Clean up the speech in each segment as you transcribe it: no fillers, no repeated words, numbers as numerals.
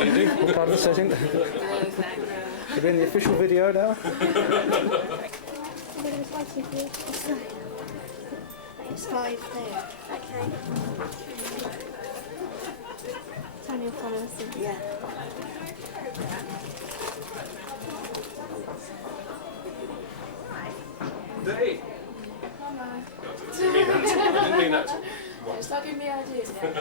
Amazing. What part of the setting? You're in the official video now? It's 5 there. Okay. Tony will follow us in. Yeah. Hey. I didn't mean that. It's not giving me ideas yet.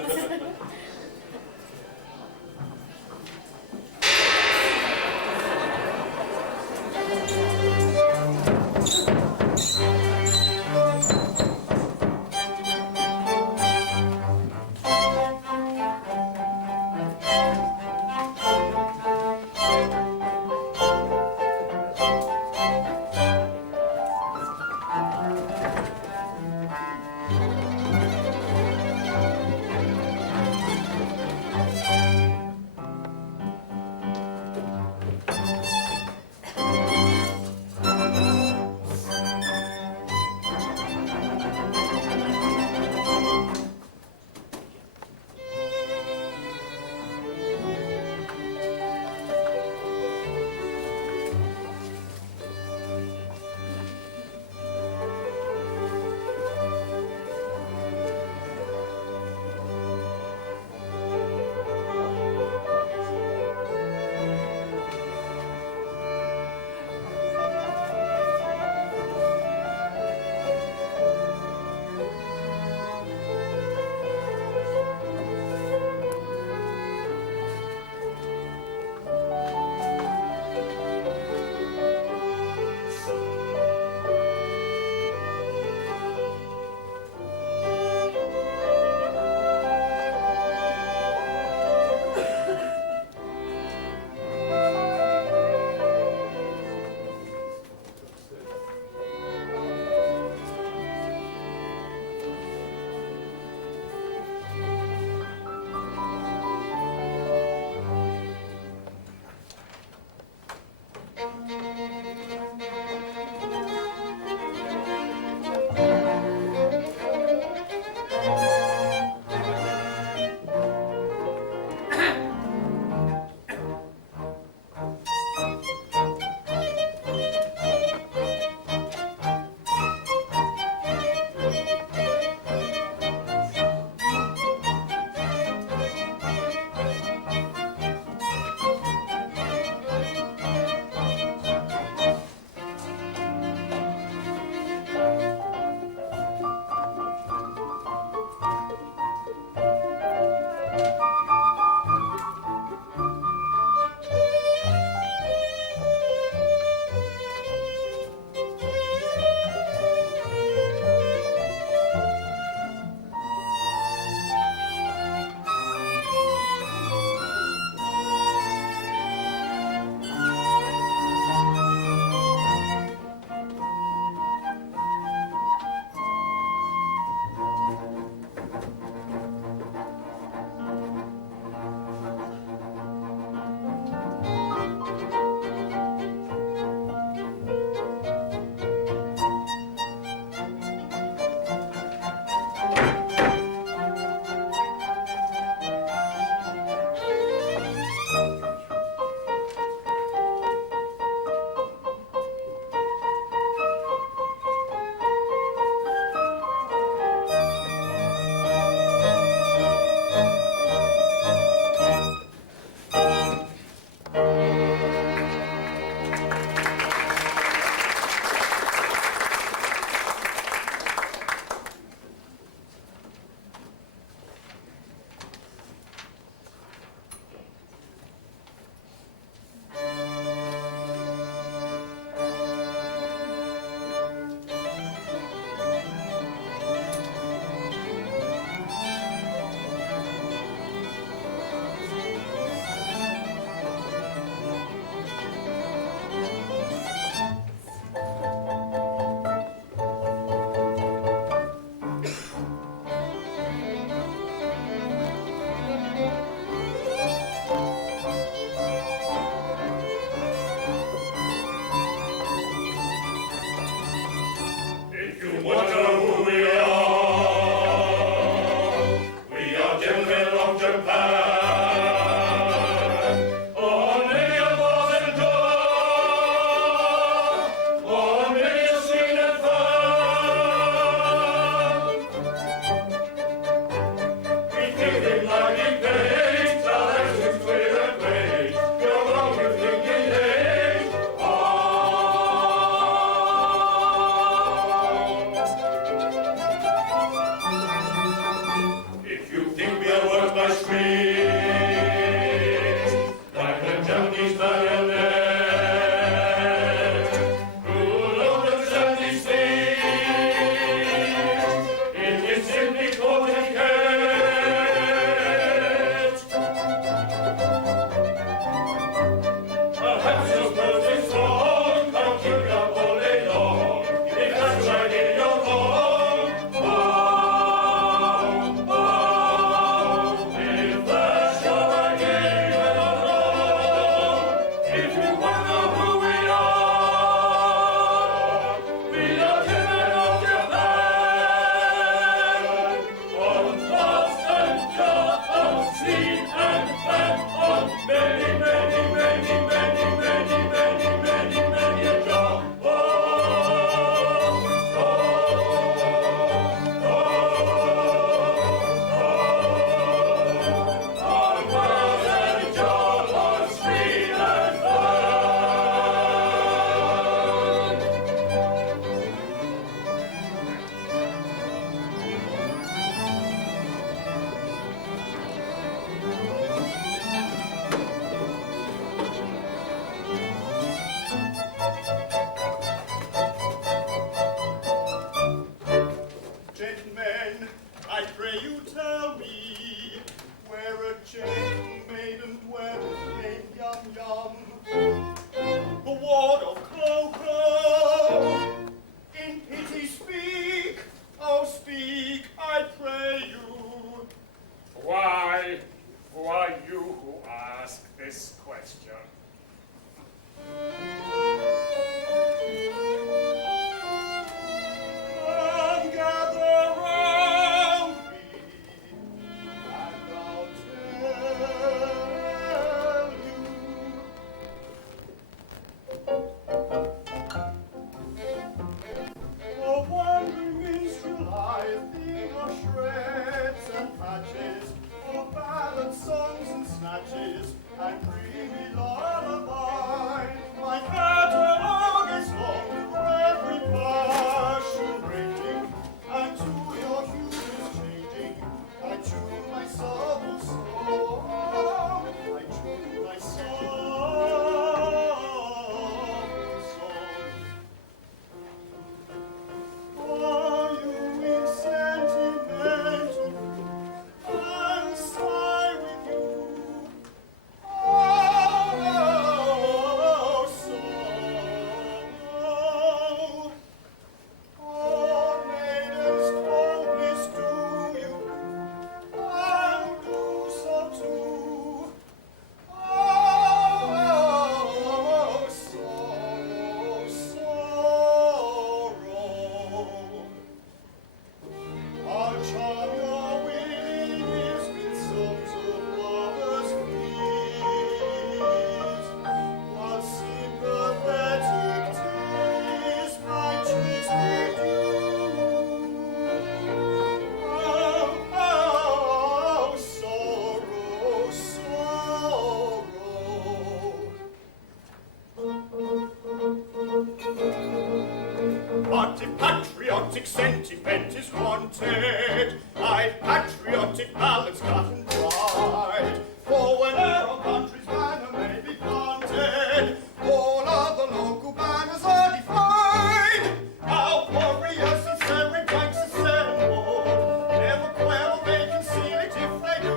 But if patriotic sentiment is wanted, I've patriotic ballads cut and dried. For when our country's banner may be planted, all other local banners are defied. Our warriors in serried ranks assembled, never quail, they conceal it if they do.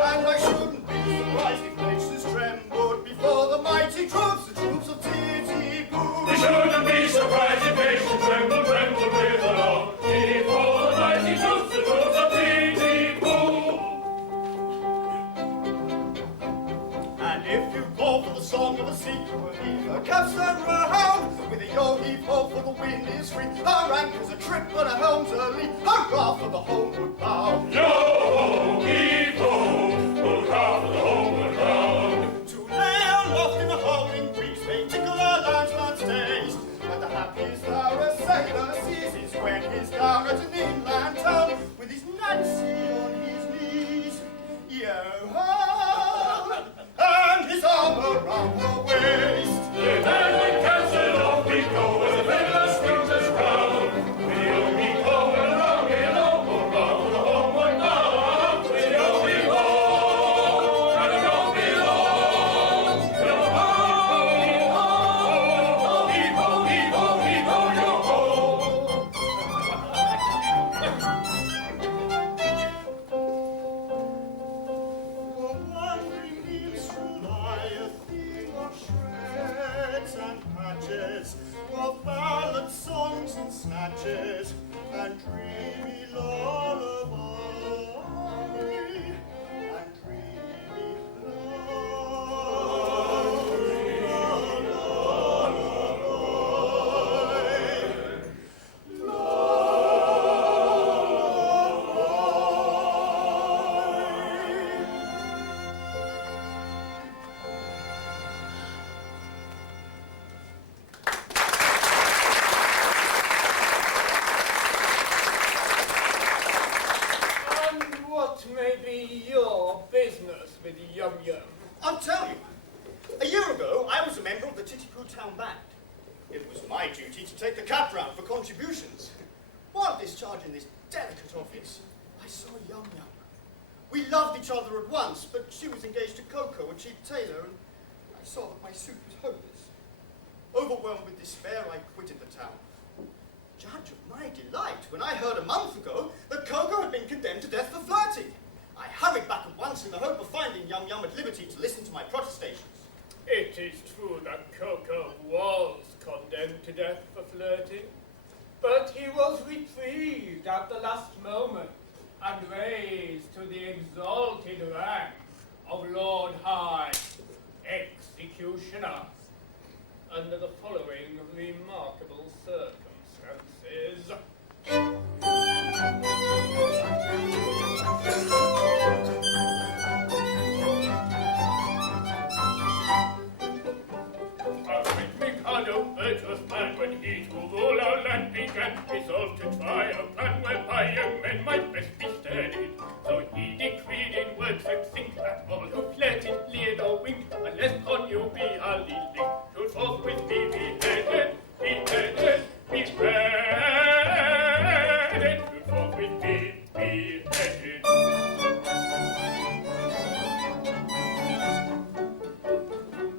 And I shouldn't be surprised if nations trembled before the mighty troops, the troops of Titipu. We shouldn't be surprised if nations tremble, tremble with alarm before the mighty troops, the troops of Titipu. And if you call for the song of a sequel, leave a capstan round with a yo-heave-ho for the wind is free. Our anchors a trip and a helm's a lee. Hurrah for the homeward bound. Yo-heave-ho, hurrah for the homeward bound. To lay aloft in a howling breeze may tickle our landsman's taste. But the happiest hour a sailor sees is when he's down at an inland town with his Nancy on his knees. Yo-ho! And his arm around her waist. Lieutenant Castle, off we go as the sailor swings us round. We only go along, around the homeward bound. We only go and around below. Yo-ho, heave-ho, heave-ho, heave-ho, yo-ho. The wandering leaves through lie a theme of shreds and patches, of ballad songs and snatches, and dreamy lullaby, and dreamy And what may be your business with Yum Yum? I'll tell you. A year ago, I was a member of the Titipu Town Band. It was my duty to take the cap round for contributions. While discharging this delicate office, I saw Yum Yum. We loved each other at once, but she was engaged to Coco, a cheap tailor, and I saw that my suit was hopeless. Overwhelmed with despair, I quitted the town. Judge of my delight when I heard a month ago that Coco had been condemned to death for flirting. I hurried back at once in the hope of finding Yum Yum at liberty to listen to my protestations. It is true that Coco was condemned to death for flirting, but he was reprieved at the last moment and raised to the exalted rank of Lord High Executioner under the following remarkable circumstances. Our great Mikado, virtuous man, when he to rule our land began, resolved to try a plan whereby young men might best be steadied. So he decreed in words succinct that all who flirted, leered or winked, unless connubially linked, should forthwith be beheaded, beheaded, beheaded, should forthwith be beheaded.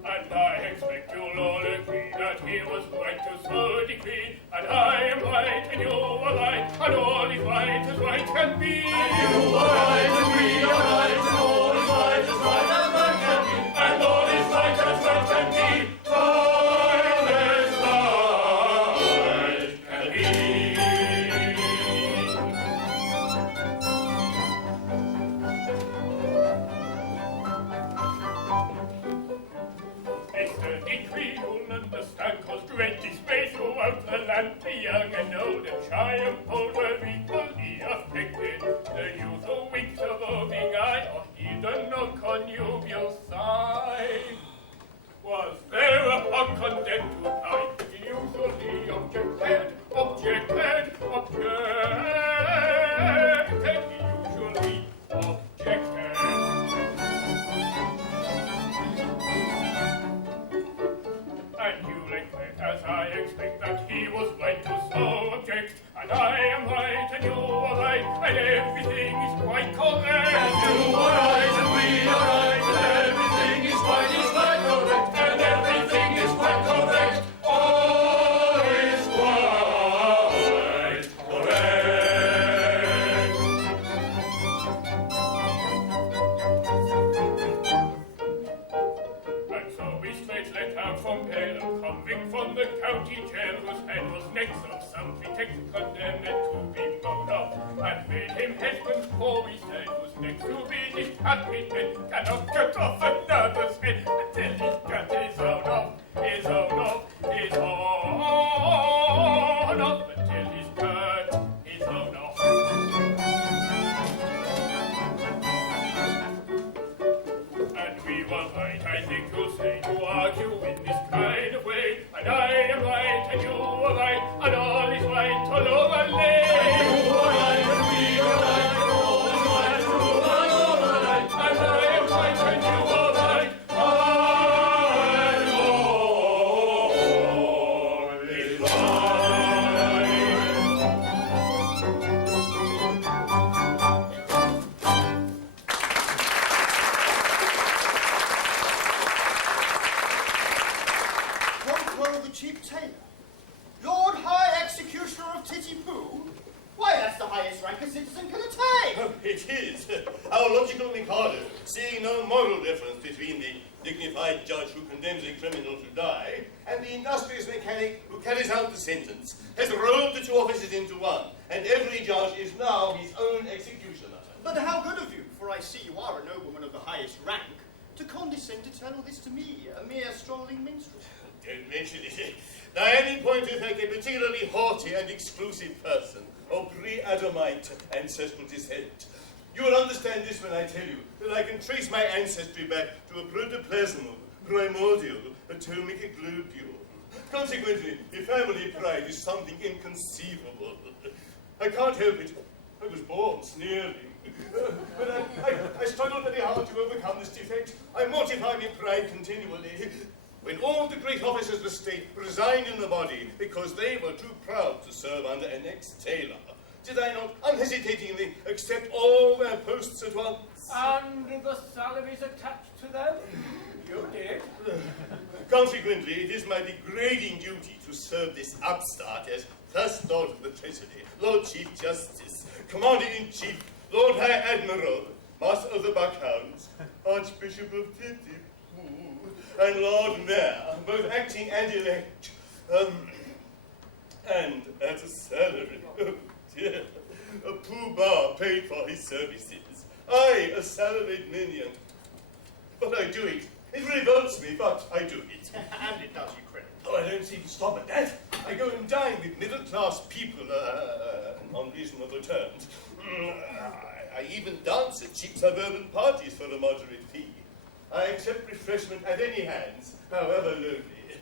And I expect you'll all agree that he was right to so decree, and I am right, and you are right, and all is right as right can be. And you are right, and we are right, and all is right as right can be, and all is right as right can be. All is right can be. Mr. Decree, you'll understand, caused great dismay throughout the land. The young and old and shy and bold were equally affected. The youth who winks a roving eye, or heathen no connubial sigh. Was thereupon condemned to die. He usually objected, objected, objected. He usually objected. And you like that as I expect. that he was right to so object, and I am right and you are right, and everything is quite correct. And you are right and we are right, and everything is quite correct, and everything is quite correct. All is quite correct. And so we straight let out from Pale, convict from the county jail, whose head was next of some pretext condemned to be blown off, and made him headman, for we said, whose next to be decapitated, cannot cut off another's head until he's got his own off, his own off, his own off, until he's cut his own off. And we were right, I think you'll say, to argue in this kind of way, and I am right and you are right, and all is right all over lay. And you are right and we are right, and all is right all over lay. And I am right and you are right, and all is Quo the Chief Tailor? Lord High Executioner of Titipu? Why, that's the highest rank a citizen can attain! Oh, it is. Our logical Mikado, seeing no moral difference between the dignified judge who condemns a criminal to die and the industrious mechanic who carries out the sentence, has rolled the two offices into one, and every judge is now his own executioner. But how good of you, for I see you are a nobleman of the highest rank, to condescend to tell all this to me, a mere strolling minstrel. Don't mention it. I am in point of fact a particularly haughty and exclusive person of pre-Adamite ancestral descent. You will understand this when I tell you that I can trace my ancestry back to a protoplasmal, primordial, atomic globule. Consequently, the family pride is something inconceivable. I can't help it. I was born sneering. But I struggle very hard to overcome this defect. I mortify my pride continually. When all the great officers of the state resigned in the body because they were too proud to serve under an ex-tailor, did I not unhesitatingly accept all their posts at once? And the salaries attached to them? You did. Consequently, it is my degrading duty to serve this upstart as First Lord of the Treasury, Lord Chief Justice, Commander-in-Chief, Lord High Admiral, Master of the Buckhounds, Archbishop of Titipu, and Lord Mayor, both acting and elect, and at a salary. Oh dear, a Pooh-Bah paid for his services. I, a salaried minion. But I do it. It revolts me, but I do it. And it does you credit. Oh, I don't seem to stop at that. I go and dine with middle-class people on reasonable terms. I even dance at cheap suburban parties for a moderate fee. I accept refreshment at any hands, however lowly.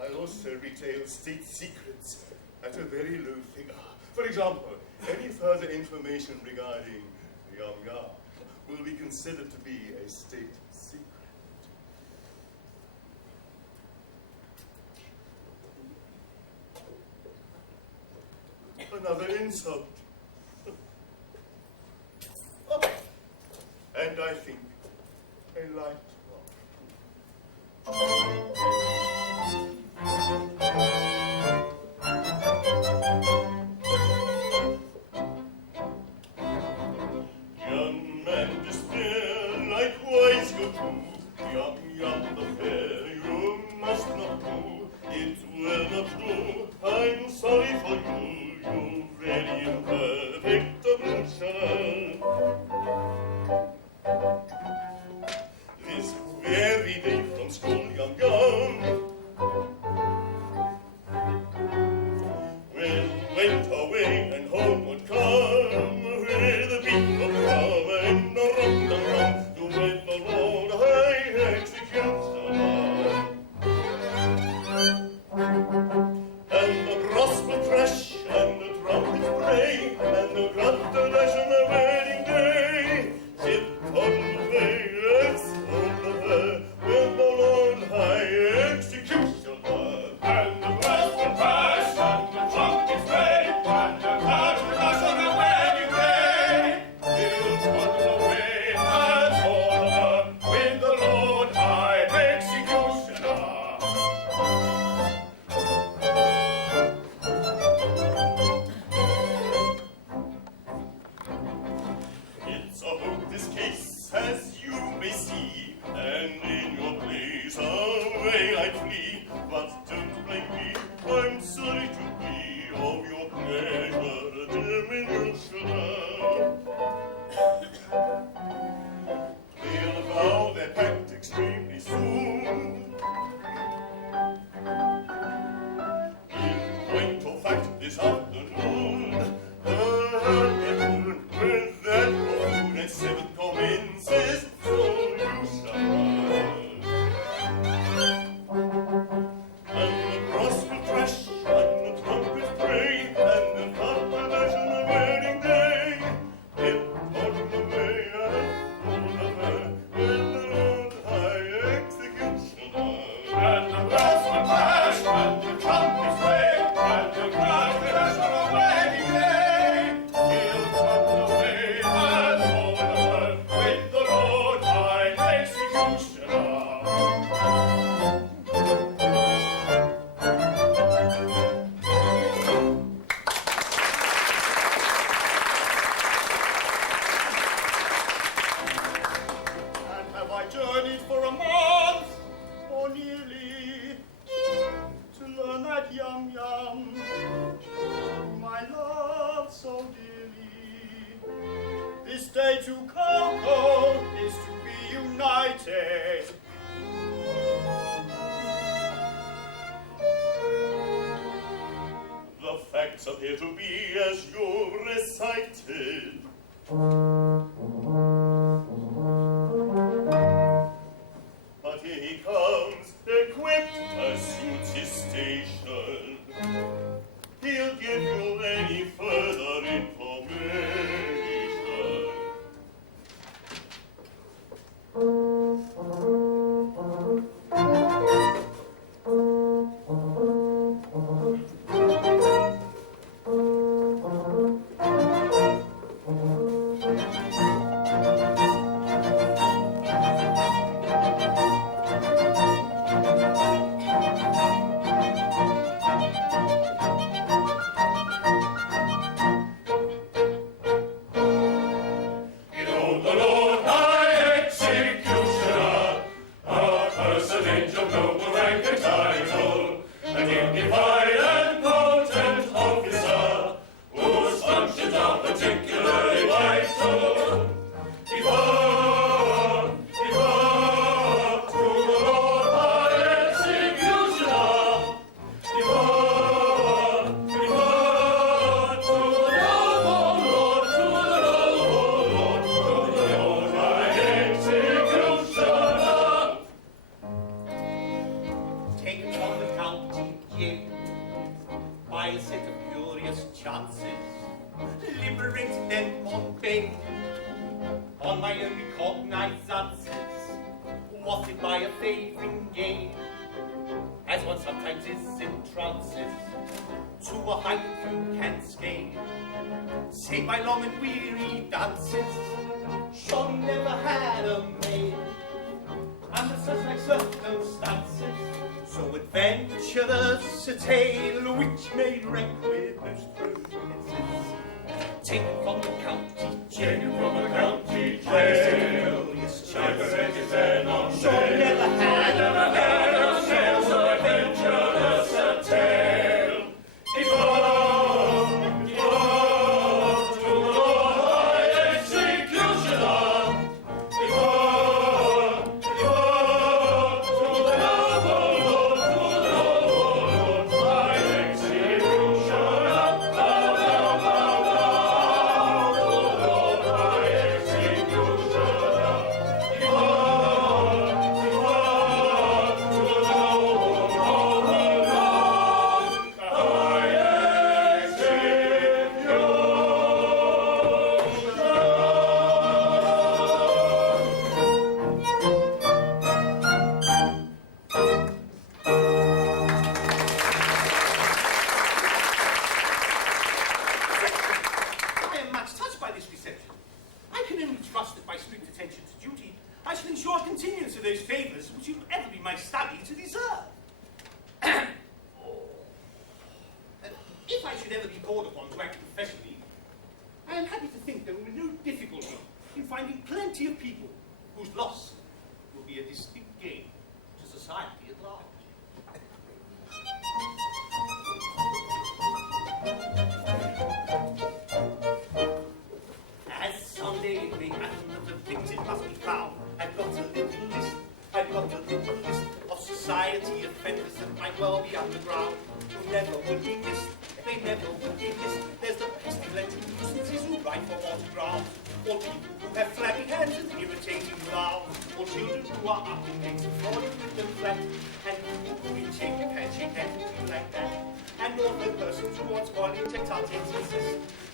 I also retail state secrets at a very low figure. For example, any further information regarding the young girl will be considered to be a state secret. Another insult. Oh, and I think a light Young man, despair, likewise go to. Young affair, you must not do. It will not do. I'm sorry for you. You're very imperfect evolution. This fact, this afternoon, when that afternoon at 7 commences, so you shall run. And the cross will crash, and the trumpet play, and the proclamation of wedding day. On the way and on the way, with the Lord High Executioner. And the brass will crash, and the trumpets play, and the proclamation of wedding day. He'll on the way and on the way, with the Lord High Executioner. And have I journeyed for a month, or nearly, to learn that yum yum, whom I love so dearly. This day to Coco is to be united. The facts appear to be as you've recited. But here he comes, equipped as suits his station. He'll give you any further information. Behold the Lord High Executioner, a personage of noble rank and title, a dignified and potent officer, whose functions are particularly vital. Before to the Lord High Executioner, before to the noble Lord, to the noble Lord, to the Lord High Executioner. Taken from the county jail by a set of furious chances, liberated them on bail on my own recognizances. Was it by a favoring gale, as one sometimes is in trances, to a height you can scale, say by long and weary dances? Sean never had a maid under such like circumstances, so adventurous a tale which may rank with most romances. Taken from the county jail, Taken from the county by a set of jail, furious liberated chances. then on Sean bail. never had a maid, So adventurous a tale. Before to the Lord High Executioner. Before to the noble Lord, High Executioner. Bow, bow, bow, bow, to the Lord High Executioner. Before to the noble Lord, High I am much touched by this reception. I can only trust that by strict attention to duty, I shall ensure continuance of those favours which it will ever be my study to deserve. If I should ever be called upon to act professionally, I am happy to think there will be no difficulty in finding plenty of people whose loss will be a distinct gain to society at large. As someday it may happen that the victim must be found, I've got a little list of society offenders that might well be underground, who never would be missed. They never will be missed. There's the pestilential nuisances who write for autographs, or people who have flabby hands and irritating mouths, or children who are up in eggs and fraudulent and flat, and people who shake and handshake and do like that, and all the persons who want spoiling tete-a-tetes.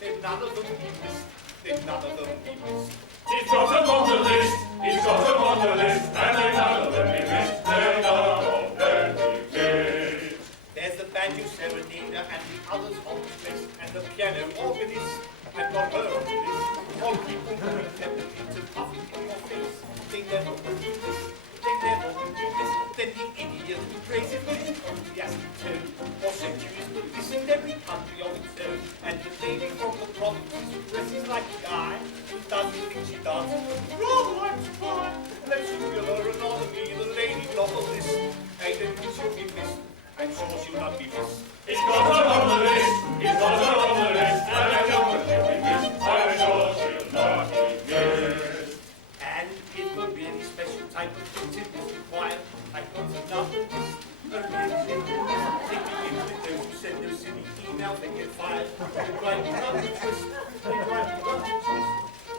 They've none of them be missed. They've none of them be missed. He's got them on the list, he's got them on the list, and they none of them be missed, they none of them be missed. There's the banjo serenader and the others on the list, and the piano organist, and not her on the list. All people who attempt the beat of puffing on your face, they never will be missed, they never will be missed. Then the idiot who prays it with an enthusiastic tone, for centuries will listen every country on its own, and the lady from the provinces who dresses like a guy, who doesn't think she dances, rather like to try. Let's give her another me, the lady novelist. I don't think she'll be missed. I'm sure she'll not be missed. He's got her on the list, he's got her on the list, and I know she'll be missed, I'm sure she'll not be missed. And if a really special type of printed is required, I've got another list. A really simple list. Taking in with those who send those silly emails, they get fired. They drive me up the twist. They drive me up the twist.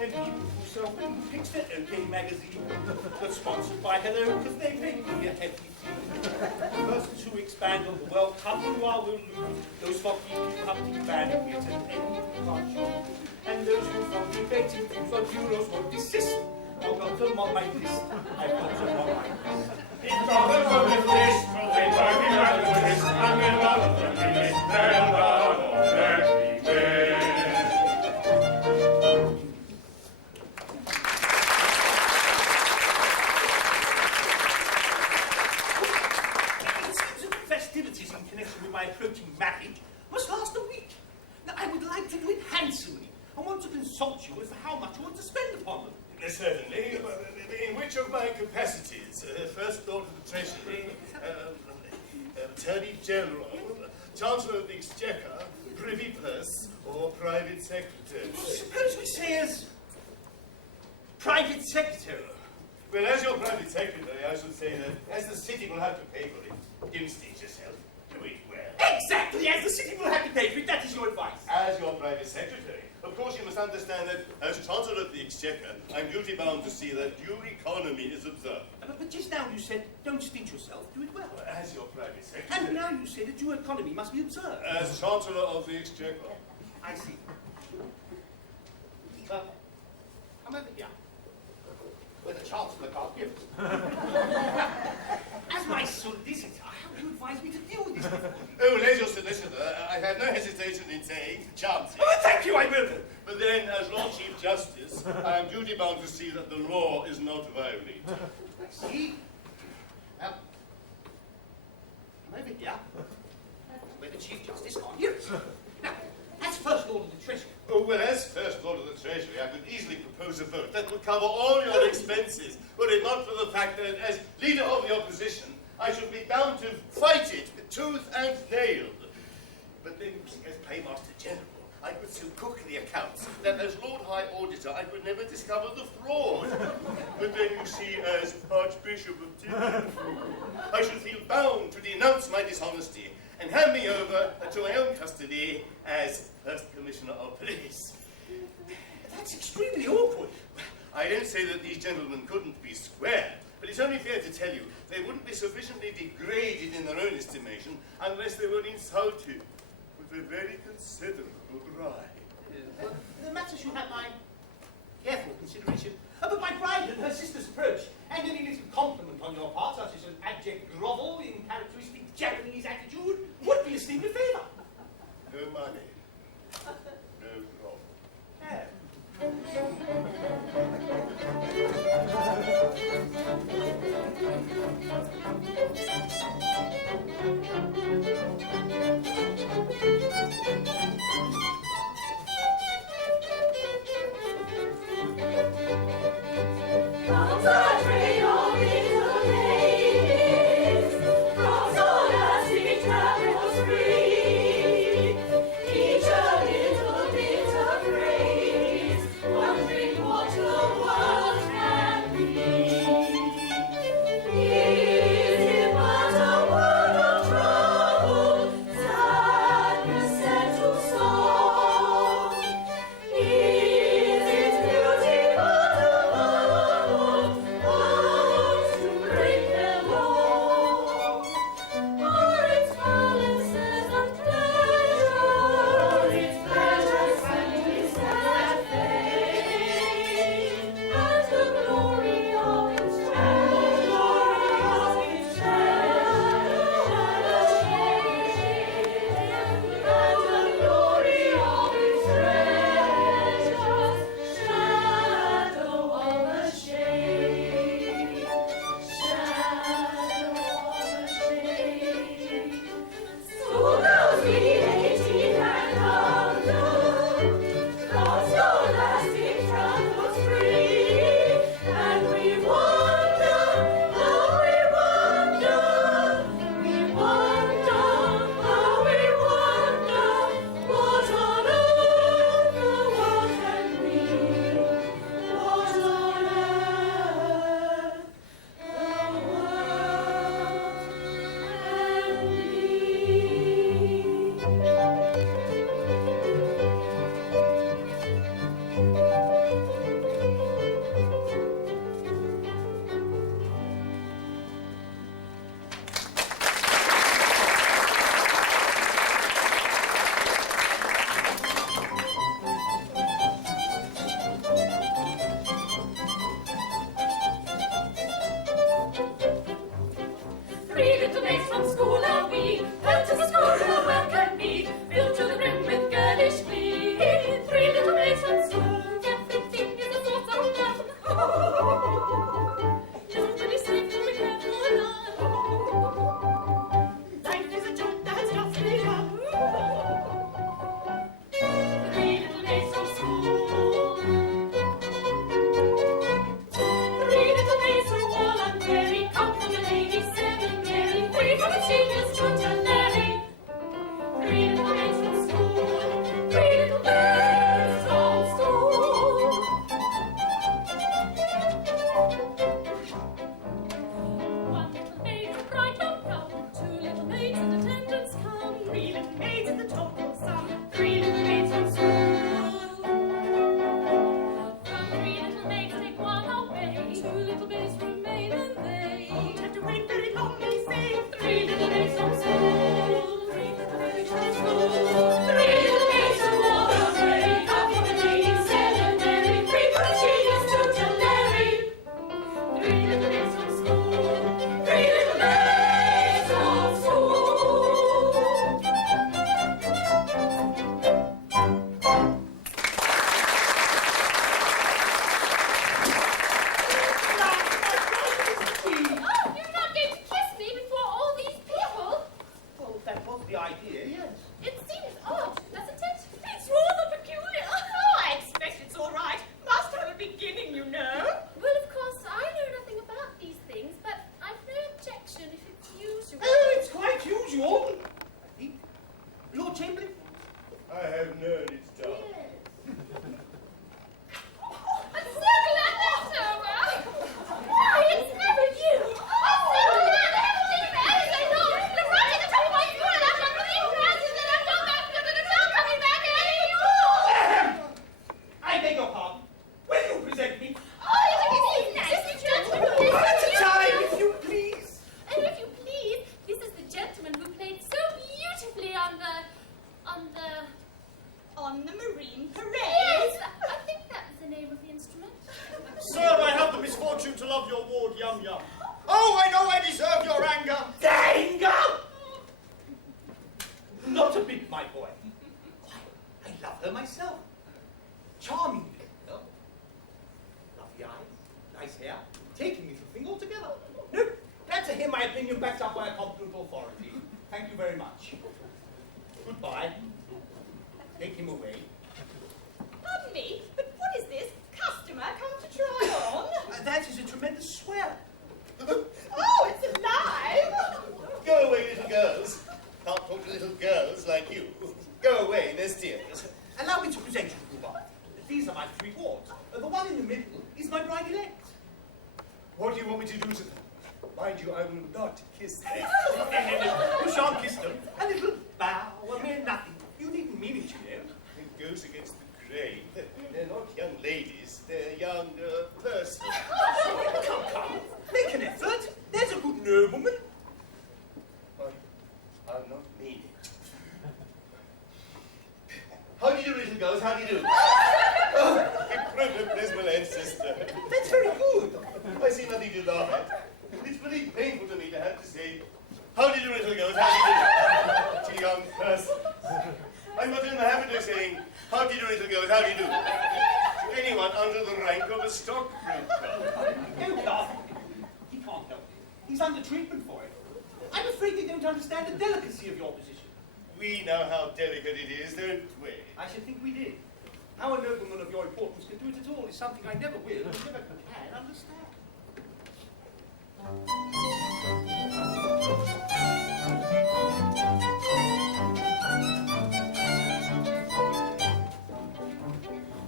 And people who sell picks their OK magazine, but sponsored by Hello because they pay me a hefty fee. Persons who expand on the World Cup who are will lose. Those for keeping hunting banding it and any who can't shoot. And those who from debating views on Euros won't desist. I've got them on my list. I've got them on my list. He's got them on his list, they drive me round the twist, and they none of them be missed, they none of them be missed. In connection with my approaching marriage must last a week. Now, I would like to do it handsomely. I want to consult you as to how much I want to spend upon them. Certainly. In which of my capacities? First Lord of the Treasury, Attorney General, Chancellor of the Exchequer, Privy Purse, or Private Secretary? Suppose we say as Private Secretary. Well, as your Private Secretary, I should say that as the city will have to pay for it, instate yourself. Do it well. Exactly, as the city will have to pay for it, that is your advice. As your Private Secretary, of course you must understand that as Chancellor of the Exchequer, I'm duty bound to see that due economy is observed. But just now you said, don't stint yourself, do it well. As your Private Secretary. And now you say that due economy must be observed. As Chancellor of the Exchequer. I see. Come over here. Where the Chancellor can't give us. As my solicitor, how do you advise me to deal with this? Oh, well, as your solicitor, I have no hesitation in saying Chancellor. Oh, thank you, I will. But then, as Lord Chief Justice, I am duty bound to see that the law is not violated. I see. Now, come over here. Where the Chief Justice can't hear us. Now, as First Lord of the Treasury. Oh, well, as First Lord of the Treasury, I could easily propose a vote that would cover all your expenses, were it not for the fact that, as leader of the opposition, I should be bound to fight it tooth and nail. But then, as Paymaster General, I could so cook the accounts that, as Lord High Auditor, I could never discover the fraud. But then, you see, as Archbishop of Tyne, I should feel bound to denounce my dishonesty and hand me over to my own custody as First Commissioner of Police. That's extremely awkward. I don't say that these gentlemen couldn't be square, but it's only fair to tell you they wouldn't be sufficiently degraded in their own estimation unless they were insulted with a very considerable bribe. The matter should have my careful consideration. But my bride and her sister's approach, and any little compliment on your part, such as an abject grovel in characteristic Japanese attitude, would be esteemed a favour. No money. No problem. Yeah. Each I have known it, darling. I'm so glad that's over. Why, it's never you. I'm so glad I haven't seen you for ever so long. Look right at the top of my school and I've got three classes and I've gone back and it's not coming back anymore. I beg your pardon. Will you present me? Oh, it's nice. This is the gentleman who One at a played time, if you please. And if you please, this is the gentleman who played so beautifully on the Marine Parade. Yes, I think that was the name of the instrument. Sir, I have the misfortune to love your ward, Yum Yum. Oh, I know I deserve your anger. Anger! Not a bit, my boy. Why, I love her myself. Charming girl. Lovely eyes, nice hair, taking little thing altogether. No, glad to hear my opinion backed up by a competent authority. Thank you very much. Goodbye. Take him away. Pardon me, but what is this? Customer come to try on? That is a tremendous swell. Oh, it's alive! Go away, little girls. Can't talk to little girls like you. Go away, there's tears. Allow me to present you, Rhubarb. These are my three wards. The one in the middle is my bride-elect. What do you want me to do to them? Mind you, I will not kiss them. You shan't kiss them. A little bow, a mere nothing. You needn't mean it, you know. It goes against the grain. They're not young ladies, they're young persons. Come. Make an effort. There's a good nobleman. I'll not mean it. How do you do, little girls? How do you do? Oh, bless my ancestor. That's very good. I see nothing to laugh at. It's pretty painful to me to have to say, how do you do, little girls? How do you do? To young persons. I'm not in the habit of saying, how do you do, little girls? How do you do? To anyone under the rank of a stockbroker. Don't laugh at him. He can't help it. He's under treatment for it. I'm afraid they don't understand the delicacy of your position. We know how delicate it is, don't we? I should think we did. How a nobleman of your importance can do it at all is something I never will and never can understand.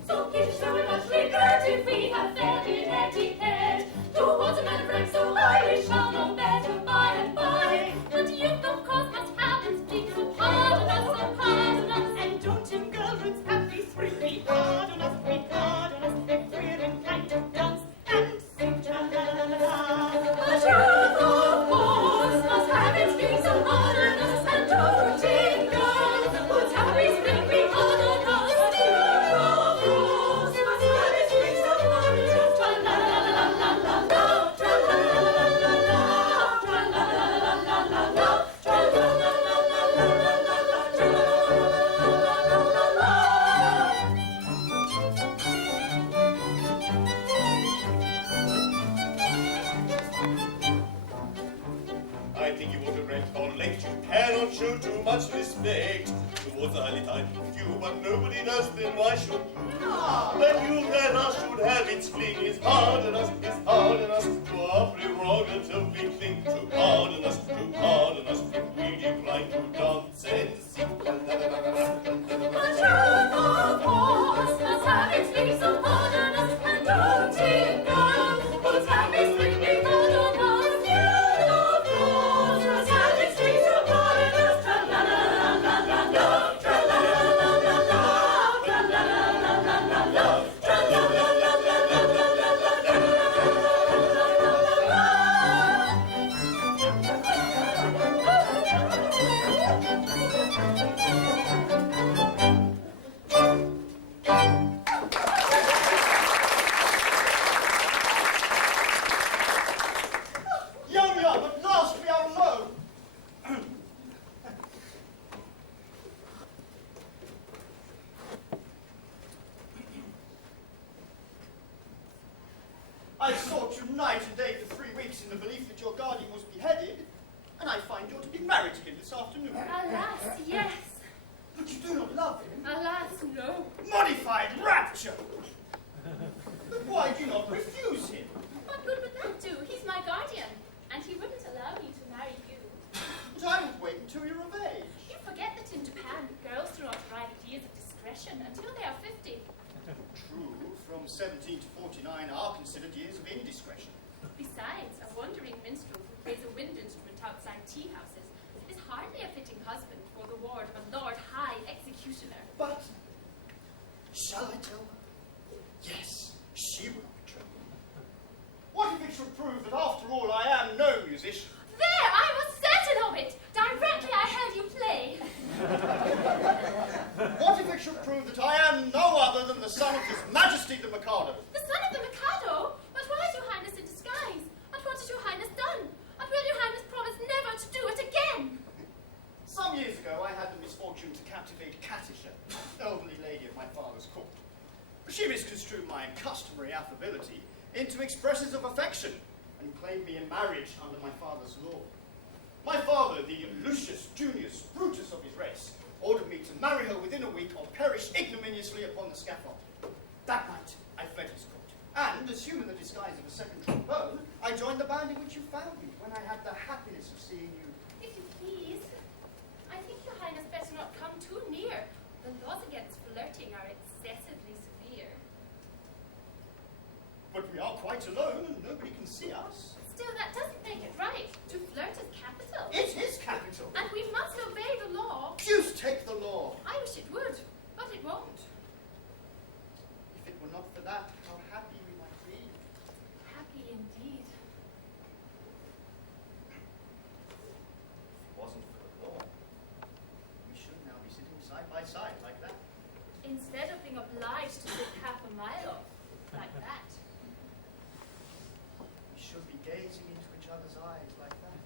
So give so much regret if we have failed in etiquette. Towards a man of rank so high, we shall know better by and by. But youth, of course, must have its please. So pardon us, and don't you girls have these three. We pardon us, if we're inclined to dance and sing tra-la-la-la-la. But youth, of course, must have its please. So pardon us, and don't you girls whose happy spring we pardon us. I think you ought to recollect you cannot show too much respect towards the highly titled few, but nobody does, then why should you? That you that us should have its fling is hard on us, to our prerogative we cling to pardon us, if we decline to dance and sing. But youth, of course, must have its fling, so pardon us, and don't you girls whose happy spring we pardon us. Yum Yum, at last we are alone. I sought you night and day for 3 weeks in the belief that your guardian was beheaded, and I find you're to be married to him this afternoon. Alas, yes. But you do not love him. Alas, no. Modified rapture! But why do you not refuse him? What good would that do? He's my guardian, and he wouldn't allow me to marry you. But I would wait until you're of age. You forget that in Japan, girls do not drive ideas discretion until they are 50. True, from 17 to 49 are considered years of indiscretion. Besides, a wandering minstrel who plays a wind instrument outside tea houses is hardly a fitting husband for the ward of a Lord High Executioner. But, shall I tell her? Yes, she will betray me. What if it should prove that after all I am no musician? There! I was certain of it! Directly I heard you play. What if it should prove that I am no other than the son of His Majesty the Mikado? The son of the Mikado? But why is your highness in disguise? And what has your highness done? And will your highness promise never to do it again? Some years ago I had the misfortune to captivate Katisha, elderly lady of my father's court. She misconstrued my customary affability into expressions of affection and claimed me in marriage under my father's law. My father, the Lucius Junius Brutus of his race, ordered me to marry her within a week or perish ignominiously upon the scaffold. That night, I fled his court, and, assuming the disguise of a second trombone, I joined the band in which you found me when I had the happiness of seeing you. If you please, I think your highness better not come too near. The laws against flirting are excessively severe. But we are quite alone, and nobody can see us. Still, that doesn't make it right. To flirt is capital. It is capital. And we must obey the law. Deuce take the law. I wish it would, but it won't. If it were not for that, how happy we might be. Happy indeed. If it wasn't for the law, we should now be sitting side by side like that. Instead of being obliged to sit half a mile off, like that. We should be gazing into each other's eyes like that.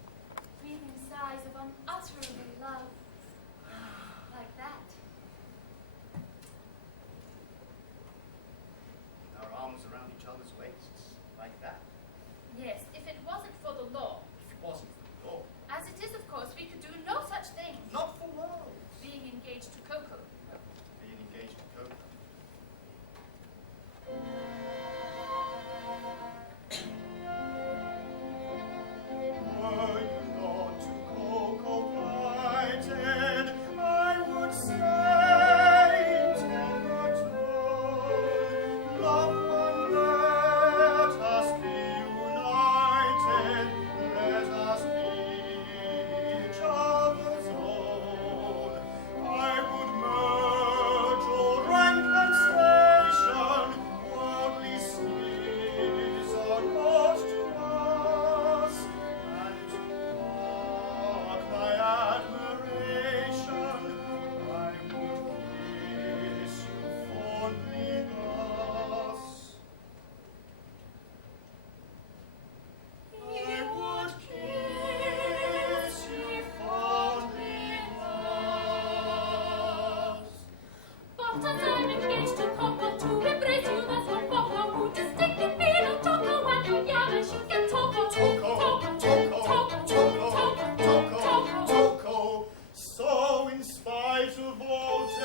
Breathing sighs of unutterable love, like that. Our arms around each other's waists like that. Yes, if it wasn't for the law. If it wasn't for the law. As it is, of course, we could do no such thing. Not for worlds. Being engaged to Coco. Being engaged to Coco. Were you not to Coco plighted, I would say in tender tone, loved one, let us be united, let us be each other's own. I would merge all rank and station, worldly spheres are not to us, and to mark my admiration, I would kiss you fondly thus. I would kiss you fondly thus. But as I'm engaged to Coco, to embrace you, that's one Coco, who distinctly feel a Toco, and you yell as you get Toco. Toco, Toco, Toco, Toco, Toco. So in spite of all temptation,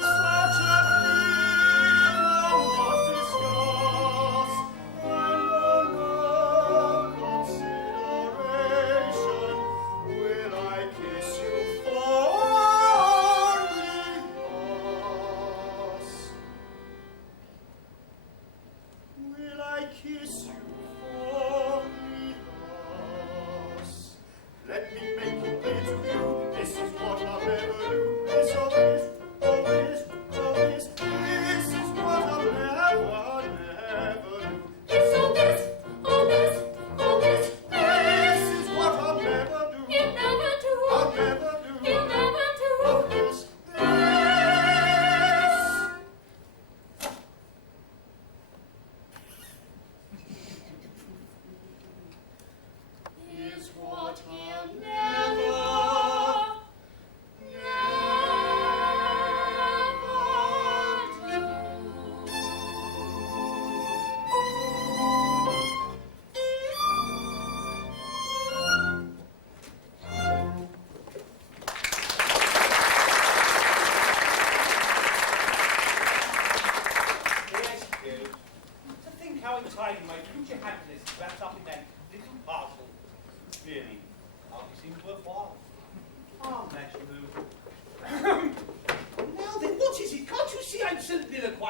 such a thing I'll not discuss, and on no consideration will I kiss you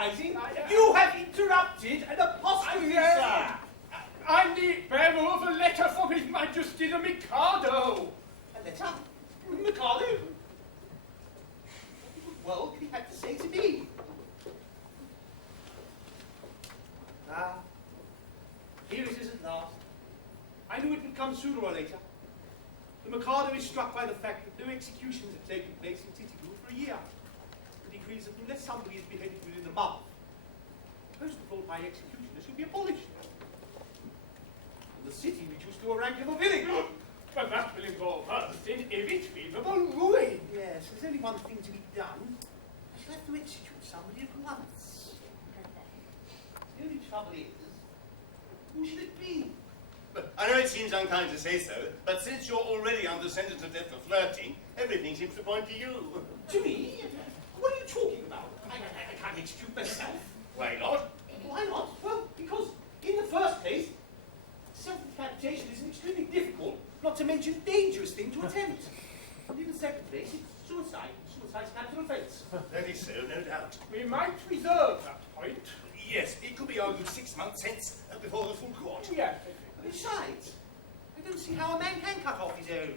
apologising. You have interrupted an apostrophe, sir. I'm the bearer of a letter from His Majesty the Mikado. A letter from the Mikado? What in the world did he have to say to me? Ah, here it is at last. I knew it would come sooner or later. The Mikado is struck by the fact that no executions have taken place in Titipu for a year. The decrees that unless somebody is beheaded within a month, post-revolt by executioner should be abolished. And the city reduced to a rank of a village. But that will involve us in irretrievable ruin. Yes, there's only one thing to be done. I shall have to execute somebody at once. The only trouble is, who should it be? But I know it seems unkind to say so, but since you're already under sentence of death for flirting, everything seems to point to you. To me? What are you talking about? I can't execute myself. Why not? Why not? Well, because in the first place, self-decapitation is an extremely difficult, not to mention dangerous thing to attempt. And in the second place, it's suicide. Suicide's a capital offence. That is so, no doubt. We might reserve that point. Yes, it could be argued 6 months hence, before the full court. Yes. Besides, I don't see how a man can cut off his own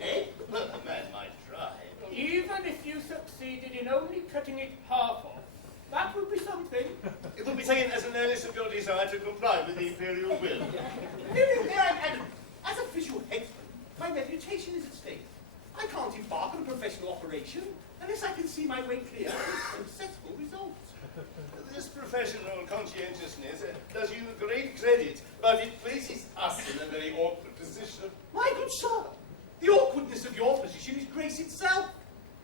head. Well, a man might try. Even if you succeeded in only cutting it half off, that would be something. It will be taken as an earnest of your desire to comply with the imperial will. And as official headsman, my reputation is at stake. I can't embark on a professional operation unless I can see my way clear to successful results. This professional conscientiousness does you great credit, but it places us in a very awkward position. My good sir, the awkwardness of your position is grace itself,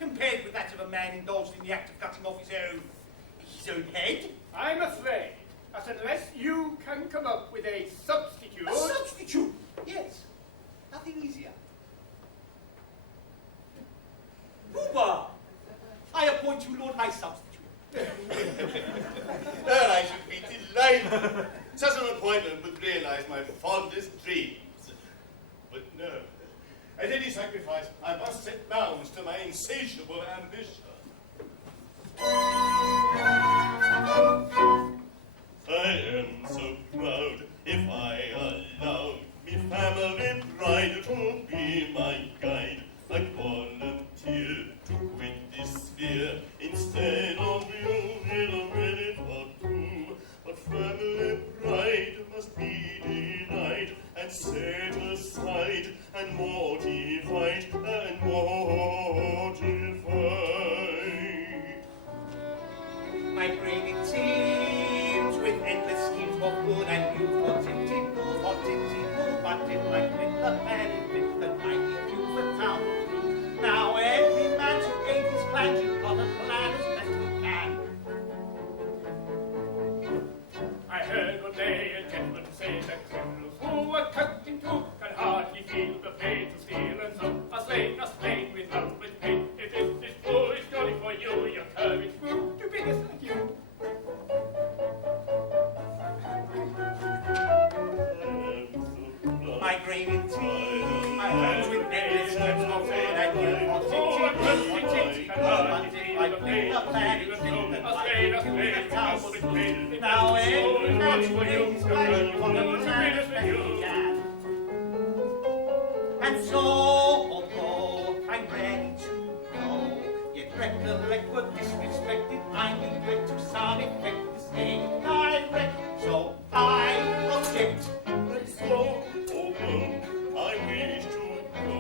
compared with that of a man indulged in the act of cutting off his own head. I'm afraid that unless you can come up with a substitute... A substitute? Yes. Nothing easier. Booba! I appoint you Lord High Substitute. Well, I should be delighted. Such an appointment would realize my fondest dreams. But no, at any sacrifice, I must set bounds to my insatiable ambition. I am so proud if I allowed me family pride to be my guide. I volunteer to quit this sphere instead of you in a minute or two. But family pride must be denied and set aside and mortified and mortified. My brain it teems with endless schemes for good and youth, for tipsy-pools, but in my with the man with the mighty few for town. Now every man should aid his plan, should plot a plan as best he can. I heard one day a gentleman say that criminals who are cut in two can hardly feel the pain to steal, and some are slain with love and pain. If this is foolish jolly for you, your courage grew to biggest like you. My brain it teems, I heard with endless schemes for good and youth, for tipsy-pools, but in my with the plan is best the town. Now every man should aid his plan, should plot a plan as best he can. And so, although I'm ready to go, yet recollect what disrespected I neglect to some effect this indirect. So I object. So, although I wish to go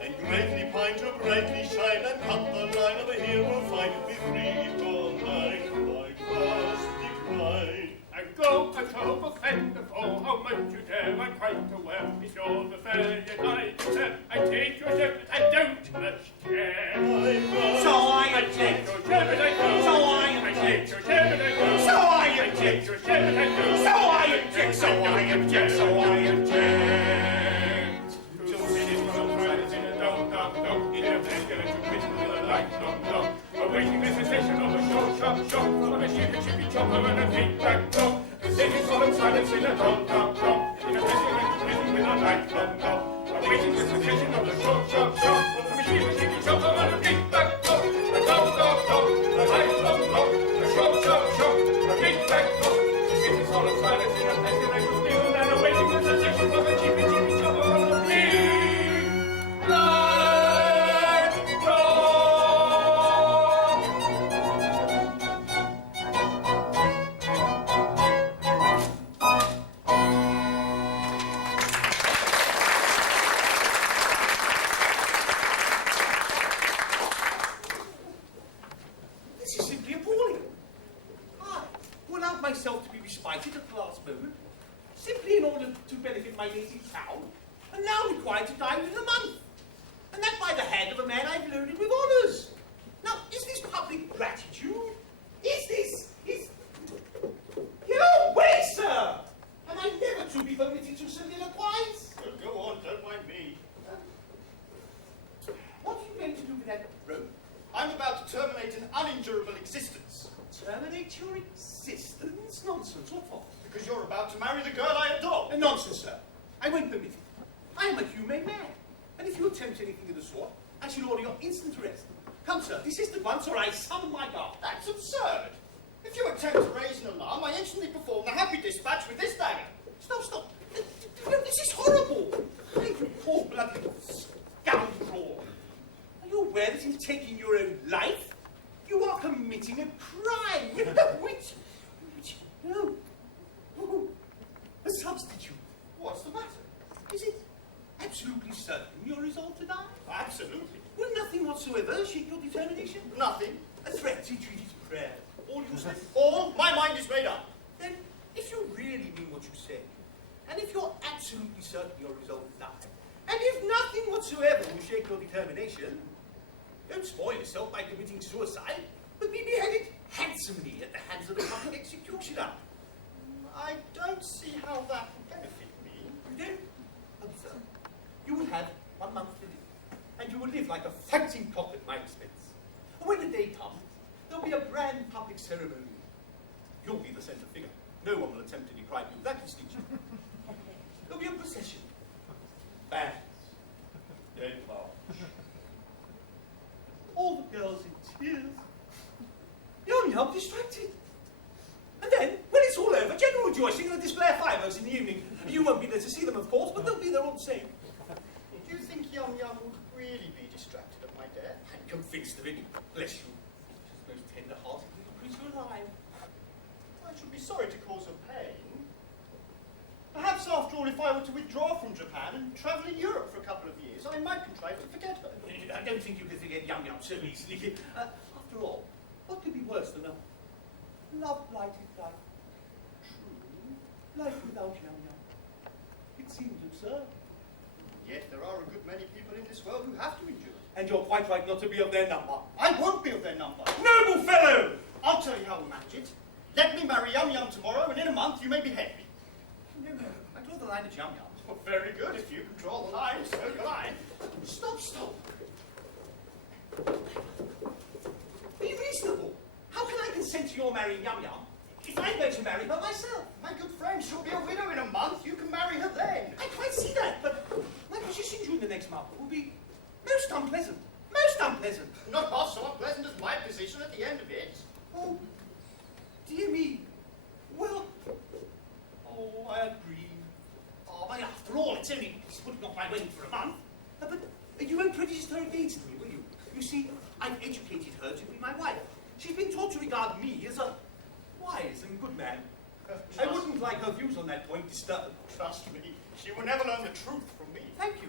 and greatly pine to brightly shine and cut the line of a hero fine, be free from I must decline. And go and hope offend the foe, how much you dare, I'm quite aware. It's your affair, yet I deserve. I take your shepherd, I don't much care. So I object. Your shepherd, I do. So I I object. take your shepherd, I do. So I I take object. your shepherd, I do. So I object. So I object. So I object. Two cities, no friends in a dog, in a blanket, and two pigeons with a light, dog. Awaiting the cessation of a short, sharp shock from a chippy chopper and a feedback dog. The city's solemn silence in a dog, in a prison with a light, dog. Awaiting the cessation of benefit my native town, and now required to die within a month. And that by the hand of a man I've loaded with honours. Now, is this public gratitude? Get away, sir! Am I never to be permitted to soliloquize? Go on, don't mind me. What are you going to do with that rope? I'm about to terminate an unendurable existence. Terminate your existence? Nonsense, what for? Because you're about to marry the girl I adore. Nonsense, sir. I won't permit it. I am a humane man. And if you attempt anything of the sort, I shall order your instant arrest. Come, sir, desist at once, or I summon my guard. That's absurd. If you attempt to raise an alarm, I instantly perform the happy dispatch with this dagger. Stop. This is horrible. You poor bloody scoundrel. Are you aware that in taking your own life, you are committing a crime? Which no. A substitute. What's the matter? Is it absolutely certain you're resolved to die? Absolutely. Will nothing whatsoever shake your determination? Nothing. A threat, entreaties, prayer. All useless? All? My mind is made up. Then, if you really mean what you say, and if you're absolutely certain you're resolved to die, and if nothing whatsoever will shake your determination, don't spoil yourself by committing suicide, but be beheaded handsomely at the hands of the public executioner. I don't see how that will benefit me. You don't? Observe. You will have 1 month to live, and you will live like a fighting cock at my expense. And when the day comes, there'll be a grand public ceremony. You'll be the centre figure. No one will attempt to deprive you of that distinction. There'll be a procession. Bands. Dead march. All the girls in tears. Yum distracted. And then, when it's all over, general rejoicing and a display of fireworks in the evening. You won't be there to see them, of course, but they'll be there all the same. Do you think Yum would really be distracted at my death? I'm convinced of it. Bless you. She's the most tender-hearted little creature alive. I should be sorry to cause her pain. Perhaps, after all, if I were to withdraw from Japan and travel in Europe for a couple of years, I might contrive to forget her. I don't think you can forget Yum so easily. After all, what could be worse than a love-blighted life? True, life without Yum. It seems absurd. Yet there are a good many people in this world who have to endure. And you're quite right not to be of their number. I won't be of their number. Noble fellow! I'll tell you how we'll manage it. Let me marry Yum tomorrow, and in a month you may behead me. No, I draw the line at Yum. Well, very good. If you can draw the line, so can I. Stop. Be reasonable. How can I consent to your marrying Yum if I'm going to marry her myself? My good friend, she'll be a widow in a month. You can marry her then. I quite see that, but my position during the next month will be most unpleasant. Most unpleasant. Not half so unpleasant as my position at the end of it. Oh, dear me. Well, I agree. But after all, it's only putting off my wedding for a month. But you won't prejudice her against me, will you? You see, I've educated her to be my wife. She's been taught to regard me as a wise and good man. I wouldn't like her views on that point disturbed. Trust me, she will never learn the truth from me. Thank you.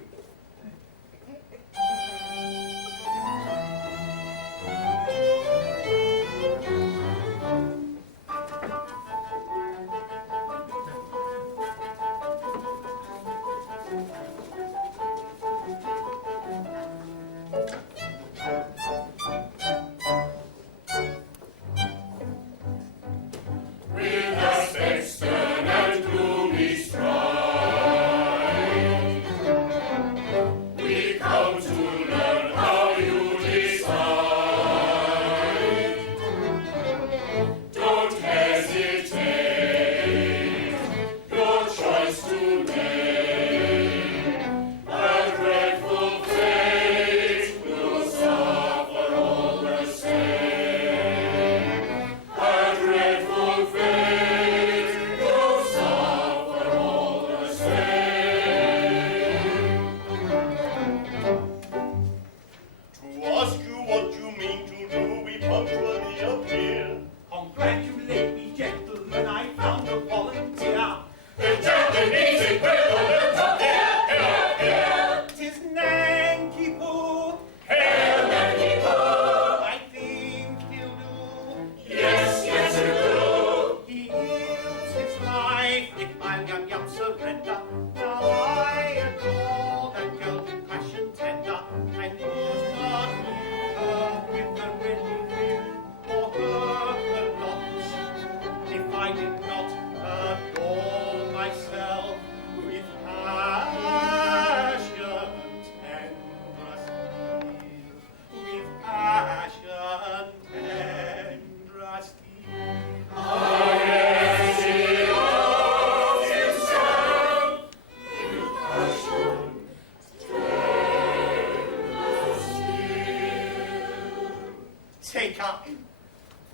Take her.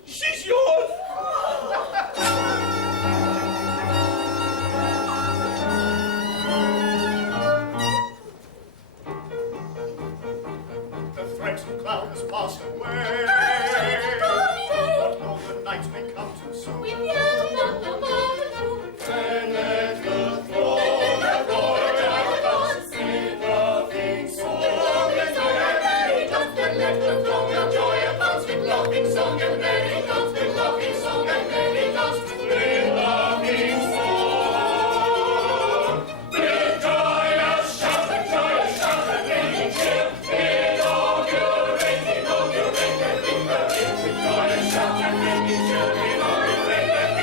She's yours! The threatened cloud has passed away. What more the night may come too soon. With yet another moment to Then let the throne of royal gods sing loving song and merry dance. Then let the throne of joy advance with loving song and merry dance. With loving song and merry dance. With loving song. With joyous shout and ringing cheer. Inaugurate the ring, with joyous shout and ringing cheer. Inaugurate the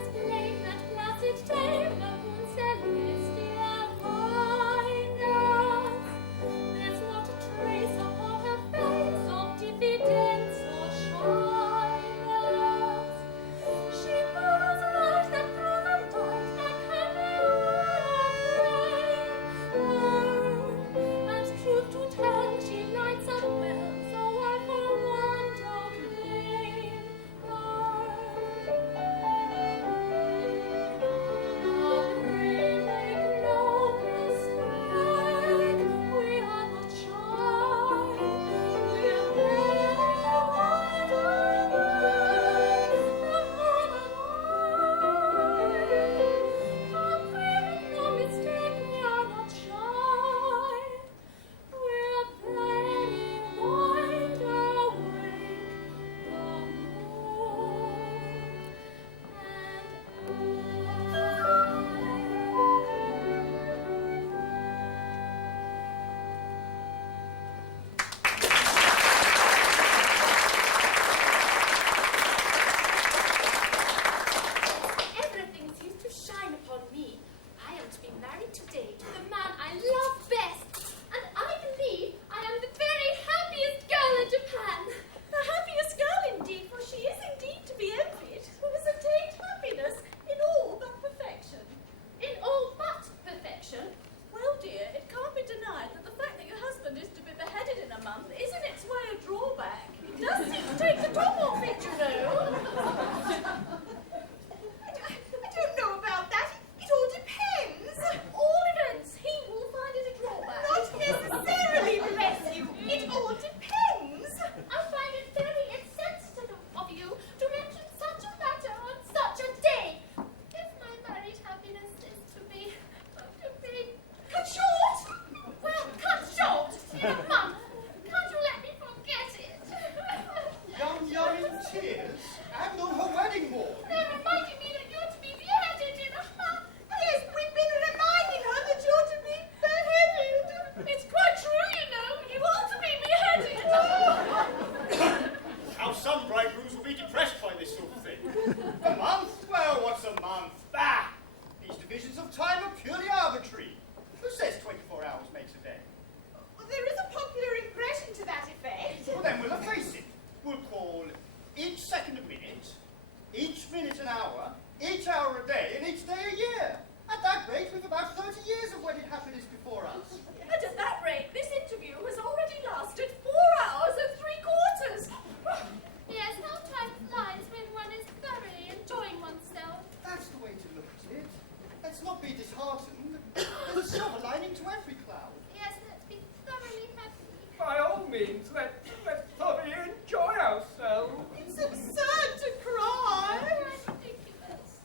display that placid day, the moon's celestial brightness. There's not a trace upon her face of diffidence or shyness. She moves light that through the night that can be and truth to tell, she lights up well, so I for wonder claim her. Now pray make no mistake, we are not shy. We're very wide awake, the more than now pray make no mistake, we are not shy. We're very wide awake, the Everything seems to shine upon me. I am to be married today to the man I love best, and I believe I am the very happiest girl in Japan. The happiest girl indeed, for she is indeed to be envied, who has attained happiness in all but perfection. In all but perfection? Well, dear, it can't be denied that the fact that your husband is to be beheaded in a month is in its way a drawback. It does seem to take the top off it, you know. I don't know about that. It all depends. All events, he will find it a drawback. Not necessarily, bless you. It all depends. I find it very insensitive of you to mention such a matter on such a day. If my married happiness is to be Cut short. well, cut short in a month, can't you let me forget it? Young in tears, and on her wedding morn. They're reminding me that you're to be beheaded in a month. Yes, we've been reminding her that you're to be beheaded. It's quite true, you know. You are to be beheaded. How some bridegrooms will be depressed by this sort of thing. A month? Well, what's a month? Bah! These divisions of time are purely arbitrary. Who says 24 hours makes a day? Well, there is a popular impression to that effect. Well, then we'll efface it. We'll call each second a minute, each minute an hour, each hour a day, and each day a year. At that rate, we've about 30 years of wedded happiness before us. And at that rate, this interview has already lasted 4 hours and 3/4. Yes, how time flies when one is thoroughly enjoying oneself. That's the way to look at it. Let's not be disheartened. There's a silver lining to every cloud. Yes, let's be thoroughly happy. By all means, let's thoroughly enjoy ourselves. It's absurd to cry. Quite ridiculous.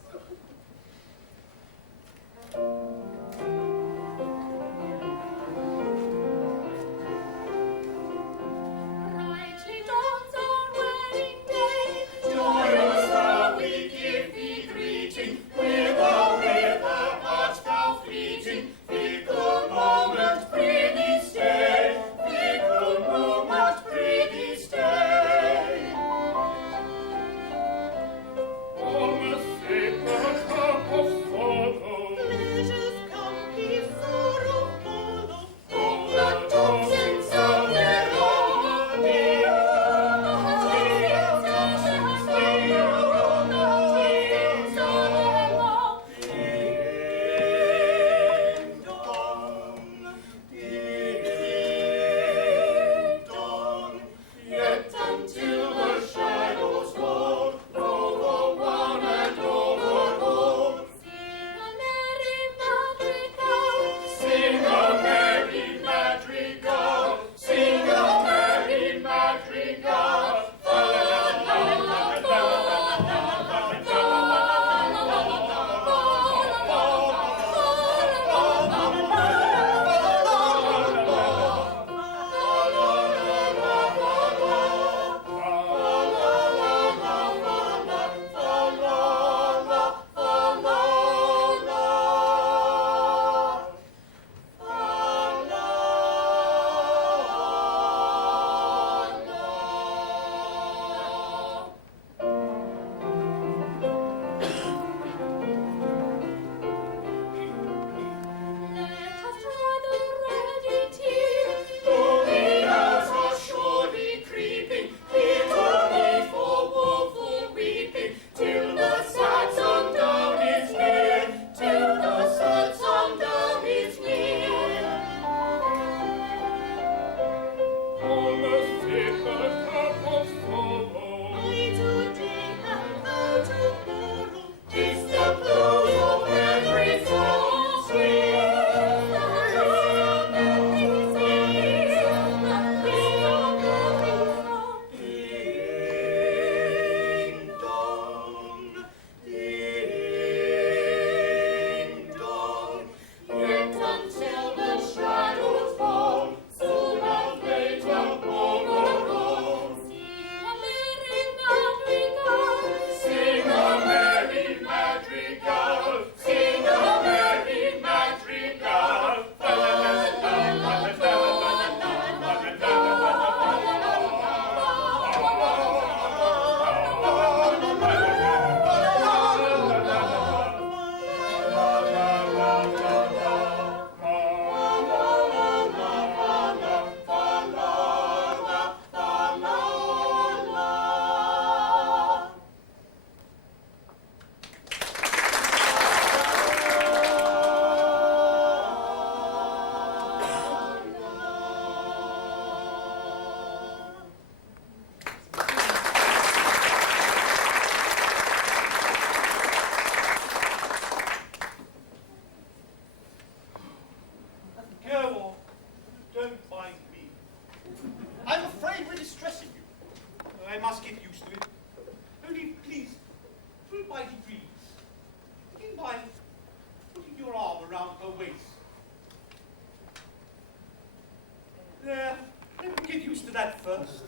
first.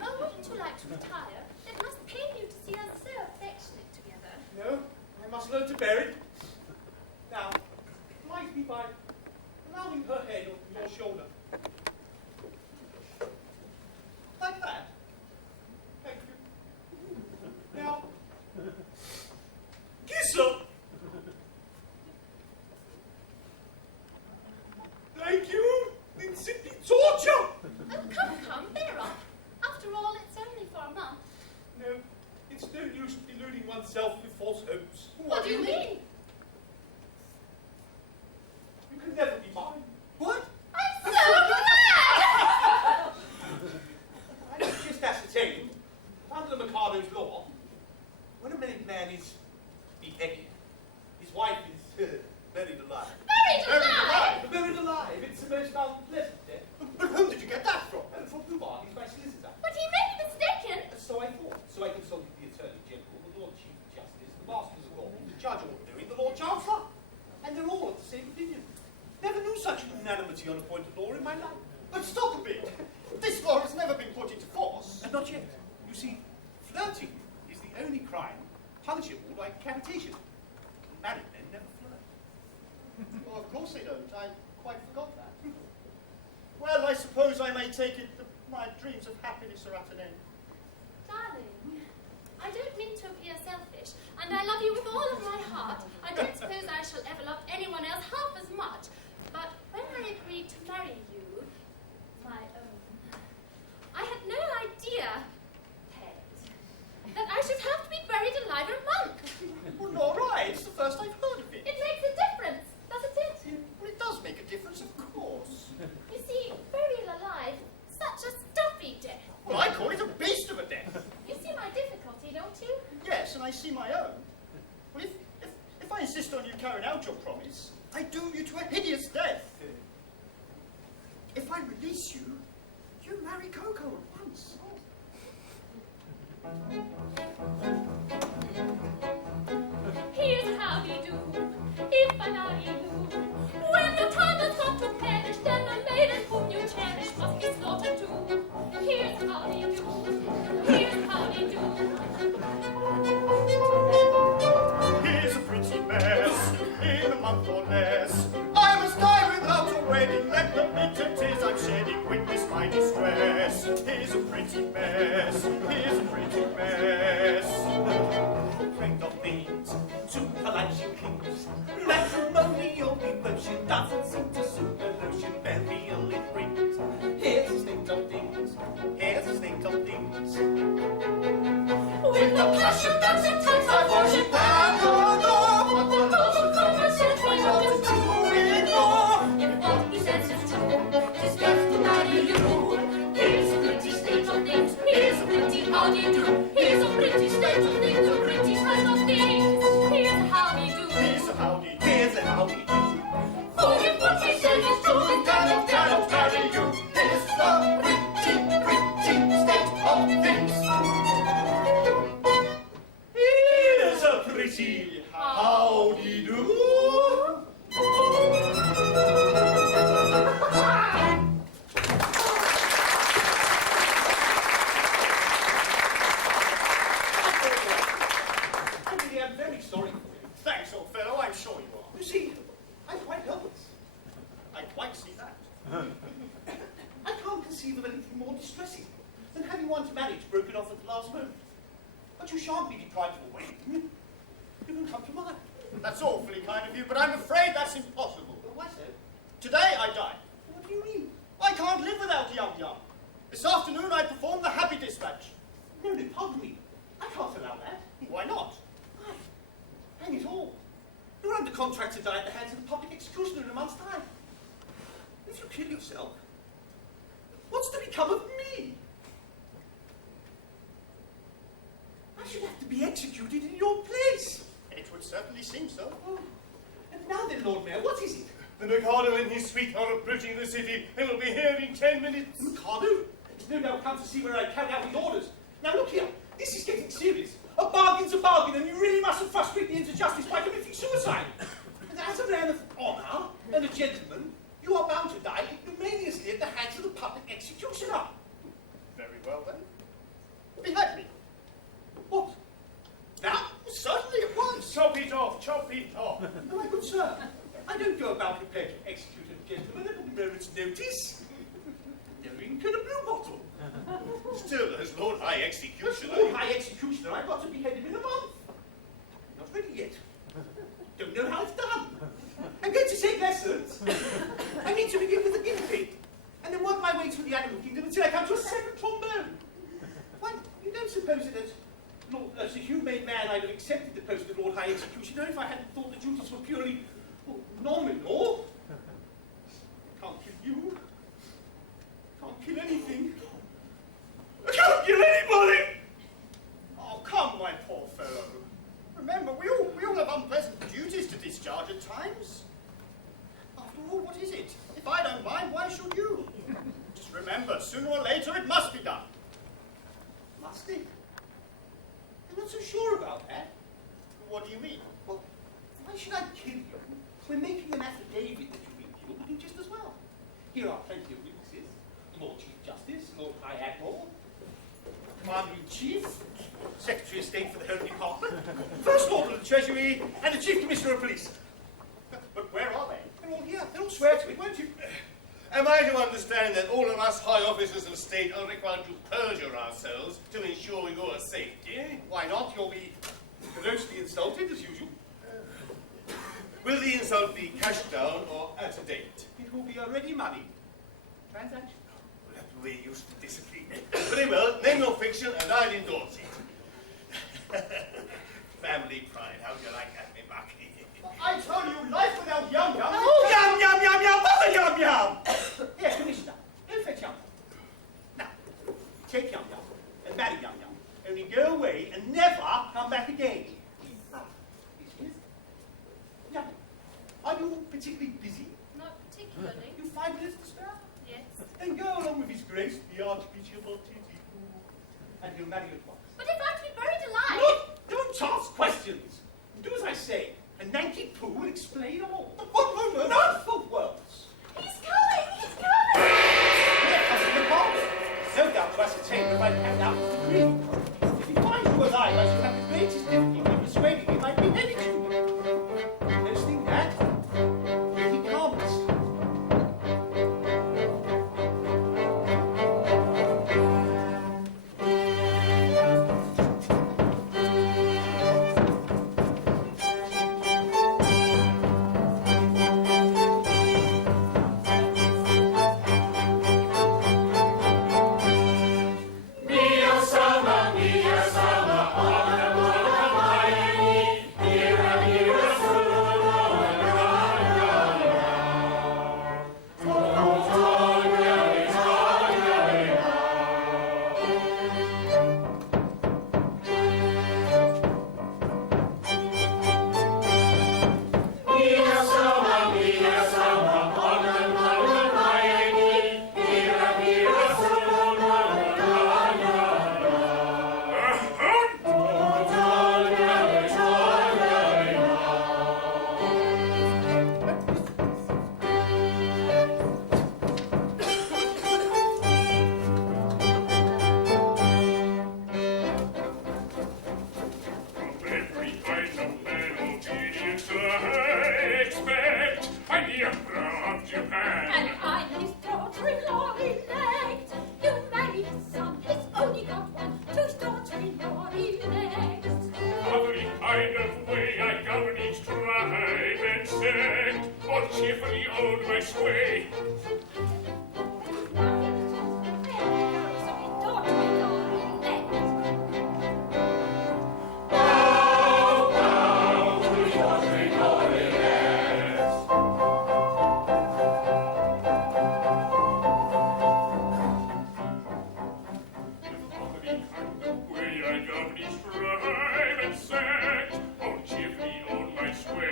Well, wouldn't you like to retire? It must pain you to see us so affectionate together. No, I must learn to bear it. Now, oblige me by allowing her head on your shoulder. Like that. Thank you. Now, kiss her. Thank you. It's simply torture. Oh, come, bear up. After all, it's only for a month. No, it's no use deluding oneself with false hopes. What do you mean? You can never be mine. What? I'm so glad! I have just ascertained, under the Mikado's law, when a married man is beheaded, his wife is buried alive. Buried alive? Buried alive. It's the most unpleasant death. But whom did you get that from? From Dubai, he's my solicitor. But he may be mistaken. So I thought. So I consulted the Attorney General, the Lord Chief Justice, the Masters of Law, the Judge Ordinary, the Lord Chancellor. And they're all of the same opinion. Never knew such unanimity on a point of law in my life. But stop a bit. This law has never been put into force. And not yet. You see, flirting is the only crime punishable by capitation. Married men never flirt. Well, of course they don't. I quite forgot that. Well, I suppose I may take it that my dreams of happiness are at an end. Darling, I don't mean to appear selfish, and I love you with all of my heart. I don't suppose I shall ever love anyone else half as much. But when I agreed to marry you, my own, I had no idea, Pet, that I should have to be buried alive a month. Well, all right. It's the first I've heard of it. It makes a difference, doesn't it? Well, it does make a difference, of course. You see, burial alive, such a stuffy death. Well, I call it a beast of a death. You see my difficulty, don't you? Yes, and I see my own. Well, if I insist on you carrying out your promise, I doom you to a hideous death. If I release you, you marry Coco at once. Here's how we do, if I marry you. When the time has come to perish, then the maiden whom you cherish must be slaughtered too. Here's how we do, here's how we do. Here's a pretty mess, in a month or less. I must die without a wedding, let the bitter tears I'm shedding witness my distress. Here's a pretty mess, here's a pretty mess. Friend of things, to her like she clings. Matrimonial devotion doesn't seem to suit the notion burial it brings. Here's the state of things, here's the state of things. With the passion that's intense, I worship and adore. What the Lord of says we ought to do ignore. If what he says is true, 'tis death to marry you. Here's a pretty state of things, here's a pretty how do you do. Here's a pretty state of things, a pretty state of things. Here's how we do, Here's a howdy, Here's a how we do. for if what he says is true, then cannot marry you. Here's the pretty, pretty state of things. Here's a pretty howdy-do. I really am very sorry for you. Thanks, old fellow, I'm sure you are. You see, I'm quite helpless. I quite see that. I can't conceive of anything more distressing than having one's marriage broken off at the last moment. But you shan't be deprived of a wedding. You can come to mine. That's awfully kind of you, but I'm afraid that's impossible. Well, why so? Today I die. What do you mean? I can't live without Yum Yum. This afternoon I perform the happy dispatch. No, no, pardon me. I can't allow that. Why not? Why? Hang it all. You're under contract to die at the hands of the public executioner in a month's time. If you kill yourself, what's to become of me? I should have to be executed in your place. It would certainly seem so. Oh. And now then, Lord Mayor, what is it? The Mikado and his suite are approaching the city and will be here in 10 minutes. Mikado? He's no doubt come to see where I carry out his orders. Now look here, this is getting serious. A bargain's a bargain, and you really mustn't frustrate the injustice by committing suicide. And as a man of honour and a gentleman, you are bound to die ignominiously at the hands of the public me. Oh, no, my good sir. I don't go about prepared to execute a gentleman at a moment's notice. Never even cut a blue bottle. Still, as Lord High Executioner... Lord High Executioner, I've got to behead him in a month. Not ready yet. Don't know how it's done. I'm going to take lessons. I need to begin with the guinea pig, and then work my way through the animal kingdom until I come to a second trombone. Why, you don't suppose that as a humane man I'd have accepted the post of Lord High Executioner if I hadn't thought the duties were purely nominal? Can't kill you. Can't kill anything. I can't kill anybody! Oh, come, my poor fellow. Remember, we all have unpleasant duties to discharge at times. After all, what is it? If I don't mind, why should you? Just remember, sooner or later it must be done. Must it? I'm not so sure about that. What do you mean? Well, why should I kill you? We're making an affidavit that you've been killed, but do just as well. Here are plenty of witnesses. Lord Chief Justice, Lord High Admiral, Commander-in-Chief, Secretary of State for the Home Department, First Lord of the Treasury, and the Chief Commissioner of Police. But where are they? They're all here. They'll all swear to it, won't you? Am I to understand that all of us high officers of state are required to perjure ourselves to ensure your safety? Why not? You'll be grossly insulted, as usual. Will the insult be cash down or at a date? It will be a ready money transaction. We'll have to weigh useful discipline. Very well, name your fiction and I'll endorse it. Family pride, how do you like that, me Bucky? I told you, life without Yum Yum... Oh, yum, yum, yum, yum! Mother, yum, yum! Yes, Commissioner, go fetch Yum Yum. Now, take Yum Yum and marry Yum Yum. Only go away and never come back again. Excuse me? Yum, are you particularly busy? Not particularly. You 5 minutes to spare? Yes. Then go along with His Grace, the Archbishop of Titipu, and he'll marry you at once. But if I'm to be buried alive... No, don't ask questions. Do as I say. And Nanky Pooh will explain all. What? Not for words. He's coming! He's coming! Here comes the box. No doubt to ascertain that I've carried out his degree. If he finds you alive, I shall have the greatest difficulty persuading him I'd be headed to you. Don't think that. Here he comes.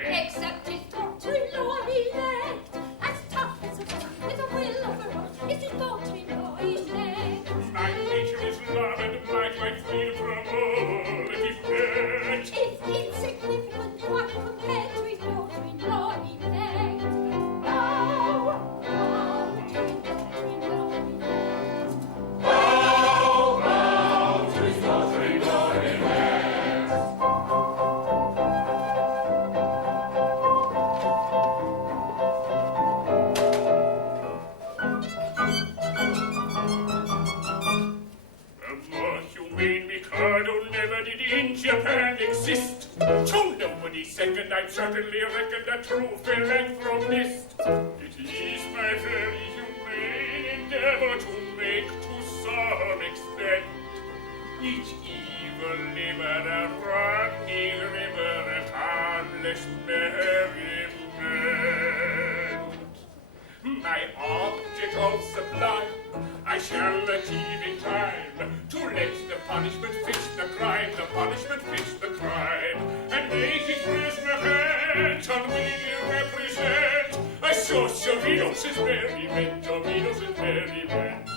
Except his daughter-in-law elect, as tough as never did in Japan exist. To nobody second, I certainly reckon a true philanthropist. It is my very humane endeavor to make to some extent each evil liver a running river of harmless merriment. My object of sublime I shall achieve in time, to let the punishment fit the crime, the punishment fit the crime, and make his prisoner pant unwillingly represent a source of innocent merriment, of innocent merriment.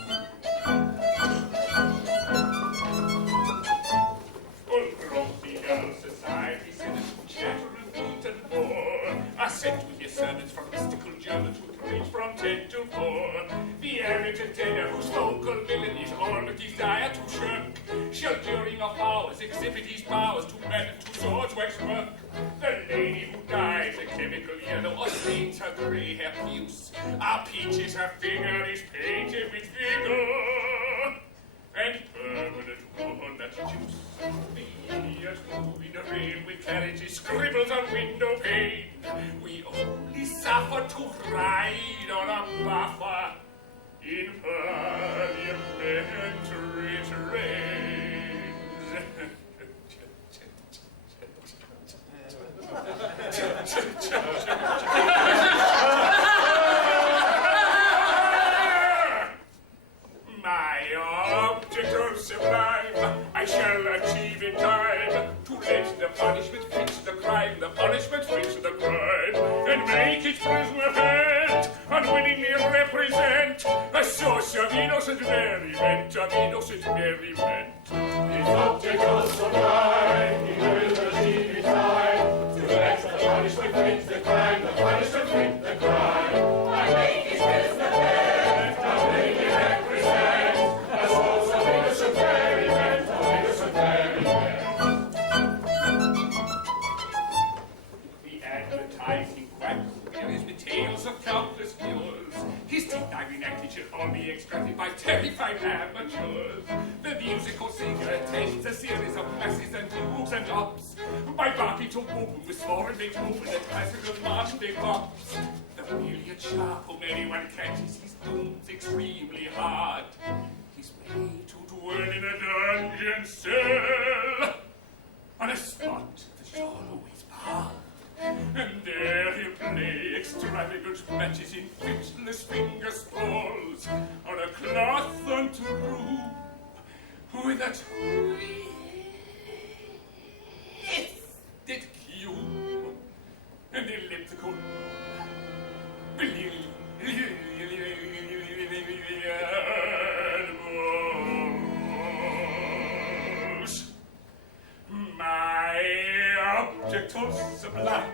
All through the young society, citizen, chatter and boot and bore are sent with your sermons from mystical Germans who preach from 10 to 4. The arrogant tenor whose vocal villainies all desire to shirk shall during of hours exhibit his powers to men and to swords wax work. The lady who dyes a chemical yellow or stains her grey hair puce, our peaches her finger is painted with vigor and permanent walnut juice. The idiot who in a railway carriages scribbles on window pane, we only suffer to ride on a buffer in parliamentary trains. My object of sublime I shall achieve in time, to let the punishment fit the crime, the punishment fit the crime, and make its prisoner pant unwillingly represent a source of innocent merriment, of innocent merriment. His object of sublime he will achieve in time, to let the punishment fit the crime, the punishment fit the crime, and make his prisoner pant unwillingly represent a source of innocent merriment, of innocent merriment. The advertising quack wearies with tales of countless cures. His teeth I've enacted should all be extracted by terrified amateurs. The musical singer attains a series of masses and hooks and hops by barking to boom with small and big movement and classical Monday pops. The brilliant shark whom anyone catches his dooms extremely hard. He's made to dwell in a dungeon cell on a spot that shall always palm. And there he'll play extravagant matches in fitness finger spalls on a cloth unto room with a twisted cube and elliptical elbows. My object of sublime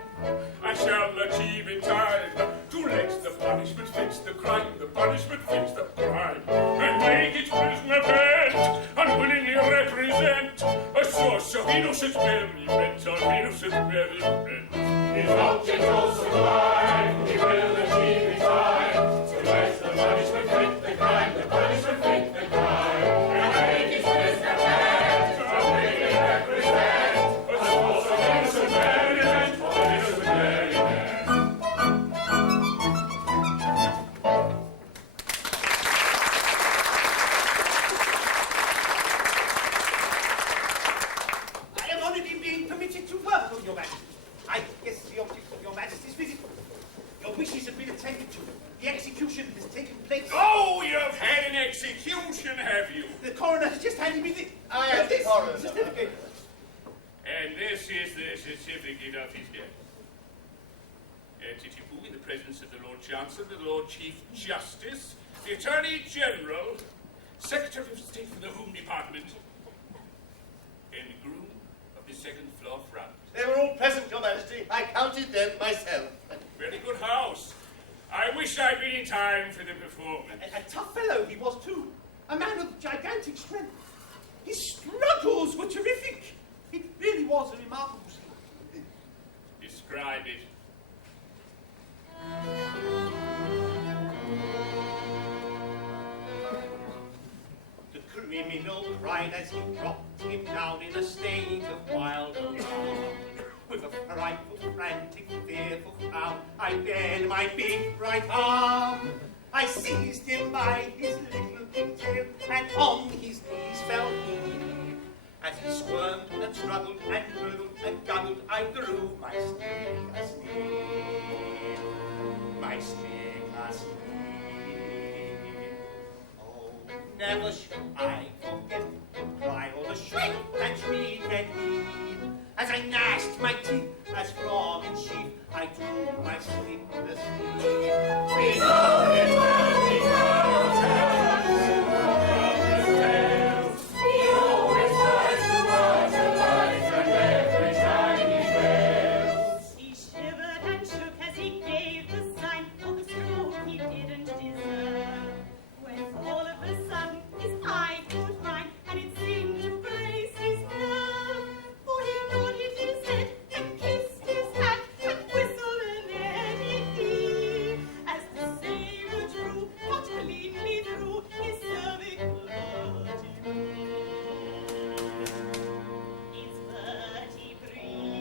I shall achieve in time, to let the punishment fit the crime, the punishment fits the crime, and make its prisoner pant unwillingly represent a source of innocent merriment, of innocent merriment. His object of sublime he will achieve in time, to let the punishment fit the crime, the punishment fit the crime, and make its prisoner pant unwillingly represent a source of innocent merriment, of innocent merriment. I am honored in being permitted to work on your majesty. I guess the object of your majesty's visit. Your wishes have been attended to. The execution has taken place. Oh, you've had an execution, have you? The coroner has just handed me the... I am the coroner. certificate. And this is the certificate of his death. Titipu, in the presence of the Lord Chancellor, the Lord Chief Justice, the Attorney General, Secretary of State for the Home Department, and the groom of the second floor front. They were all present, Your Majesty. I counted them myself. Very good house. I wish I'd been in time for the performance. A tough fellow he was too. A man of gigantic strength. His struggles were terrific. It really was a remarkable scene. Describe it. The criminal cried And as he dropped him down in a state of wild alarm, with a frightful, frantic, fearful frown, I bared my big right arm. I seized him by his little pigtail, and on his knees fell he. As he squirmed and struggled and wriggled and guggled, I drew my stick a steam. My stick a steam. Oh, never shall I forget the cry or the shriek that shriek at me. As I gnashed my teeth as from in sheath, I drew my sleepless sleep. We know it well, we know tales. He always tries to moralize, and every time he fails. He shivered and shook as he gave the sign of the stroke he didn't deserve. When all of a sudden his eye caught mine, and it seemed to brace his nerve. For he nodded his head and kissed his hat and whistled an eddy as the sailor drew not cleanly through his cervical artery. His vertebrae.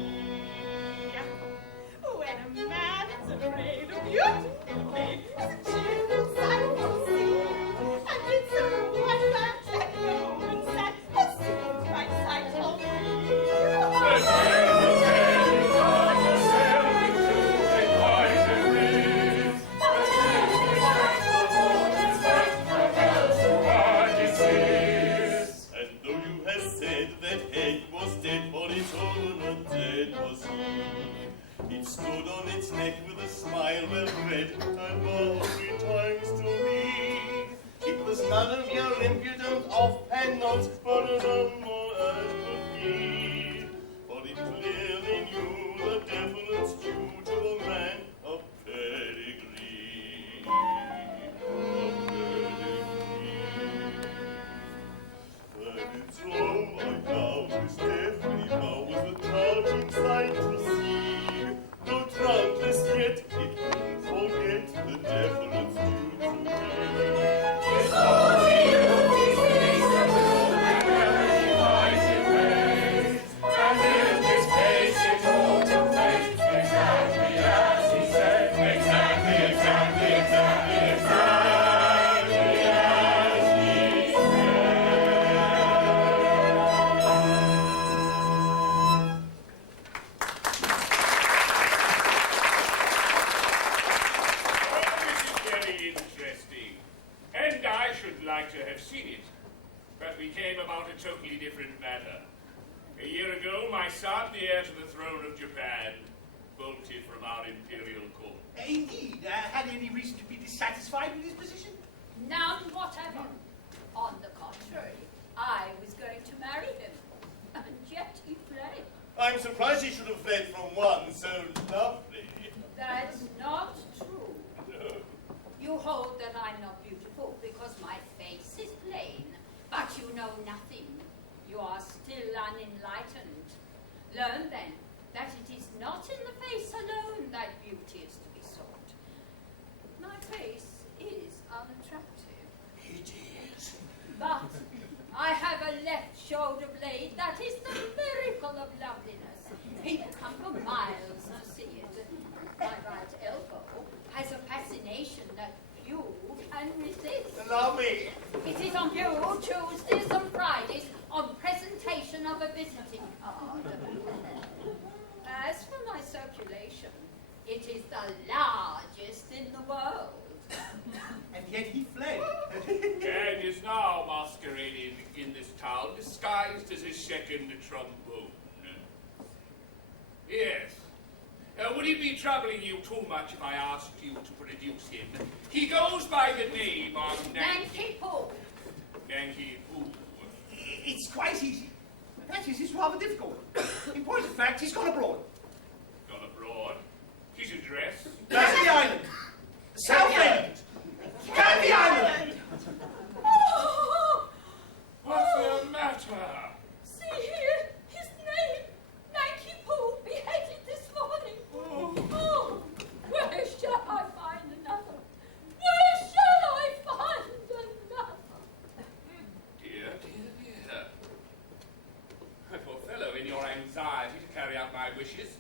When a man's afraid of beautiful thing, it's a cheerful sight to see. And it's so one man that no one said, a single bright sight of And though you have said that head was dead, for its owner dead was he. It stood on its neck with a smile well bred, and all 3 times to me. It was none of your impudent offhand nods, but a number as could be. For it clearly knew the deference due to a man of pedigree. And its low I now is deathly bow was a charging sight to see. Though trunkless yet, it couldn't forget the deference due to me. His haughty look, his face and look, and very wise in ways. And in his face it all took place, exactly as he said, exactly, exactly, exactly, exactly as he said. Oh, this is very interesting. And I should like to have seen it. But we came about a totally different matter. A year ago, my son, the heir to the throne of Japan, bolted from our imperial court. Indeed, had he any reason to be dissatisfied with his position? none whatever. On the contrary, I was going to marry him, and yet he fled. I'm surprised he should have fled from one so lovely. That's not true. No. You hold that I'm not beautiful because my face is plain, but you know nothing. You are still unenlightened. Learn then that it is not in the face alone that beauty is to be sought. My face is unattractive. It is. But I have a left shoulder blade that is the miracle of loveliness. People come for miles to see it. My right elbow has a fascination that few can resist. Allow me. It is on view Tuesdays and Fridays on presentation of a visiting card. As for my circulation, it is the largest in the world. And yet he fled. And is now masquerading in this town, disguised as his second trombone. Yes. Would he be troubling you too much if I asked you to produce him? He goes by the name of Nanki Poo. Nanki Poo. It's quite easy. That is, it's rather difficult. In point of fact, he's gone abroad. Gone abroad. His address? Canby Island. Southend. Canby Island. Oh, What's the matter? see here, his name, Nanki Poo, beheaded this morning. Oh, where shall I find another? Where shall I find another? Dear, dear, dear. your anxiety to carry out my wishes.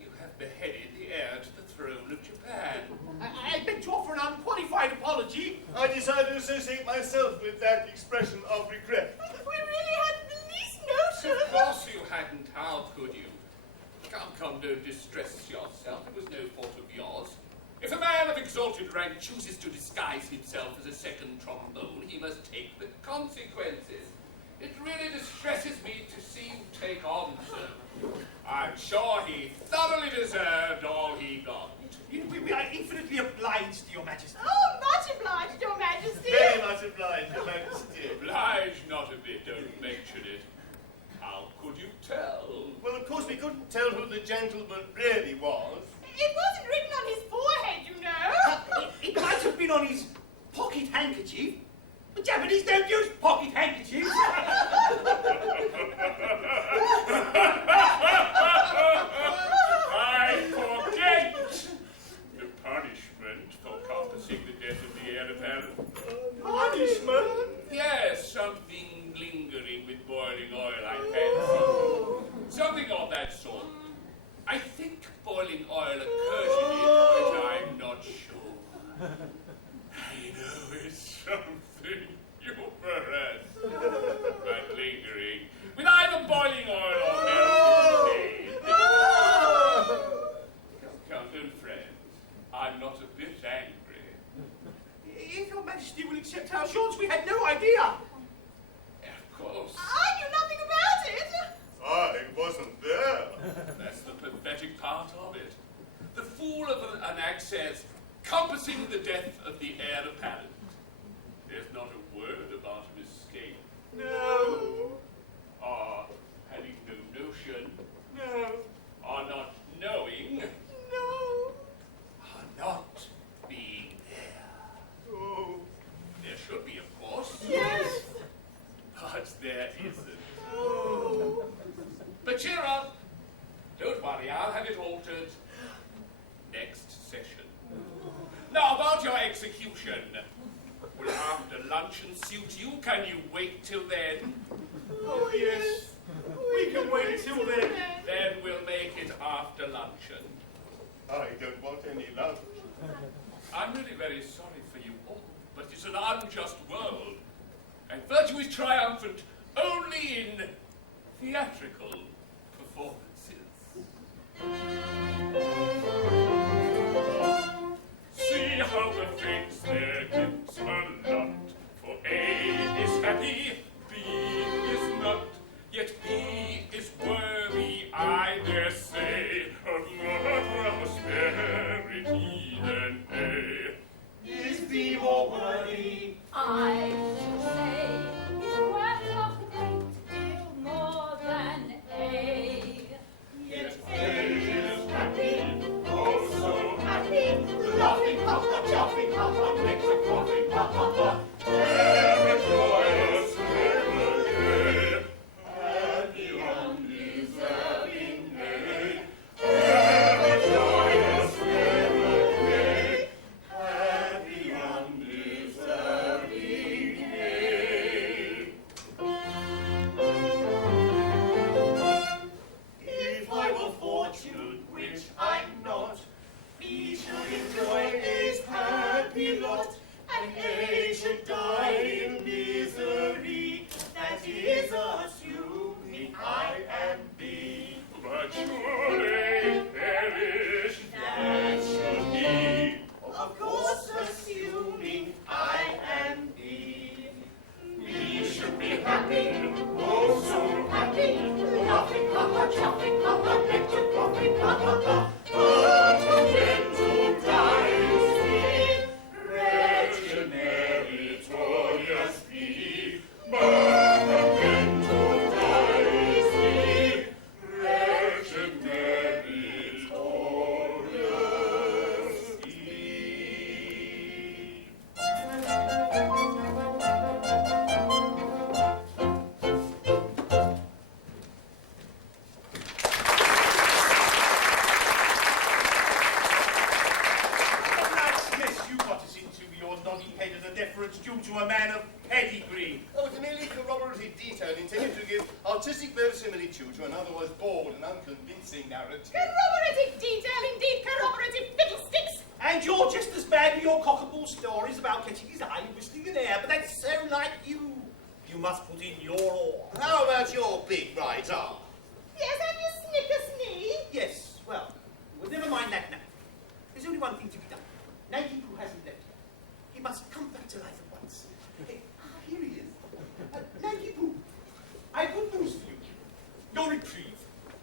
You have beheaded the heir to the throne of Japan. I beg to offer an unqualified apology. I decide to associate myself with that expression of regret. We really hadn't the least notion. Of course you hadn't. How could you? Come, don't distress yourself. It was no fault of yours. If a man of exalted rank chooses to disguise himself as a second trombone, he must take the consequences. It really distresses me to see you take on so. I'm sure he thoroughly deserved all he got. We are infinitely obliged to your majesty. Oh, much obliged, your majesty. Very much obliged, Your Majesty. Obliged not a bit, don't mention it. How could you tell? Well, of course, we couldn't tell who the gentleman really was. It wasn't written on his forehead, you know. It might have been on his pocket handkerchief. The Japanese don't use pocket handkerchiefs. I forget the punishment for compassing the death of the heir apparent. Punishment? Yes, something lingering with boiling oil, I fancy. Something of that sort. I think boiling oil occurs in it, but I'm not sure. I know it's something humorous, but lingering, with either boiling oil or melted hay. Come, good friends, I'm not a bit angry. If your majesty will accept our assurance, we had no idea. Of course. I knew nothing about it. I wasn't there. That's the pathetic part of it. The fool of an act says, compassing the death of the heir apparent. There's not a word about an escape. No. Or having no notion. No. Or not knowing. No. Or not being there. Oh. There should be, of course. Yes. But there isn't. Oh. But cheer up. Don't worry, I'll have it altered next session. Now, about your execution. Will after luncheon suit you? Can you wait till then? Oh, yes. We can wait till then. Then we'll make it after luncheon. I don't want any lunch. I'm really very sorry for you all, but it's an unjust world. And virtue is triumphant only in theatrical performances. See how the fates there gives a lot. For A is happy, B is not. Yet B is worthy, I dare say, of more prosperity than A. Is B more worthy? I should say it's worth a great deal more than A. Yet A is happy, oh so happy. Laughing, ha ha, jumping, ha ha, makes a coughing, ha ha ha. Where a joyous an otherwise bored and unconvincing narrative. Corroborative detail indeed, corroborative fiddlesticks! And you're just as bad with your cockable stories about catching his eye and whistling in air, but that's so like you. You must put in your oar. How about your big right arm? Yes, and you snicker-snee? Yes, well, never mind that now. There's only one thing to be done. Naggy Poo hasn't left yet. He must come back to life at once. Here he is. Naggy Poo, I've good news for you. Your reprieve.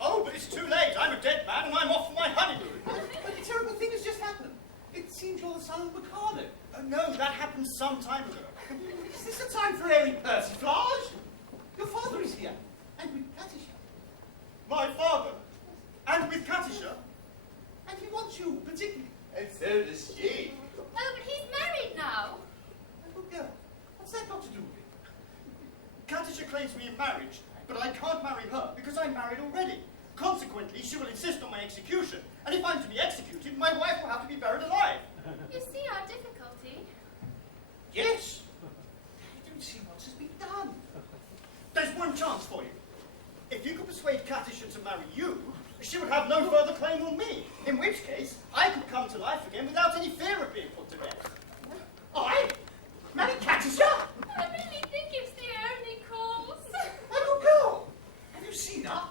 Oh, but it's too late. I'm a dead man and I'm off for my honeymoon. But a terrible thing has just happened. It seems you're the son of Mikado. No, that happened some time ago. Is this a time for airy persiflage? Your father is here, and with Katisha. My father? And with Katisha? And he wants you, particularly. And so does she. Oh, but he's married now. My good girl, what's that got to do with it? Katisha claims me in marriage, but I can't marry her because I'm married already. Consequently, she will insist on my execution, and if I'm to be executed, my wife will have to be buried alive. You see our difficulty? Yes. I don't see what has been done. There's one chance for you. If you could persuade Katisha to marry you, she would have no further claim on me, in which case I could come to life again without any fear of being put to death. I? Marry Katisha? I really think it's the only course. My good girl, have you seen her?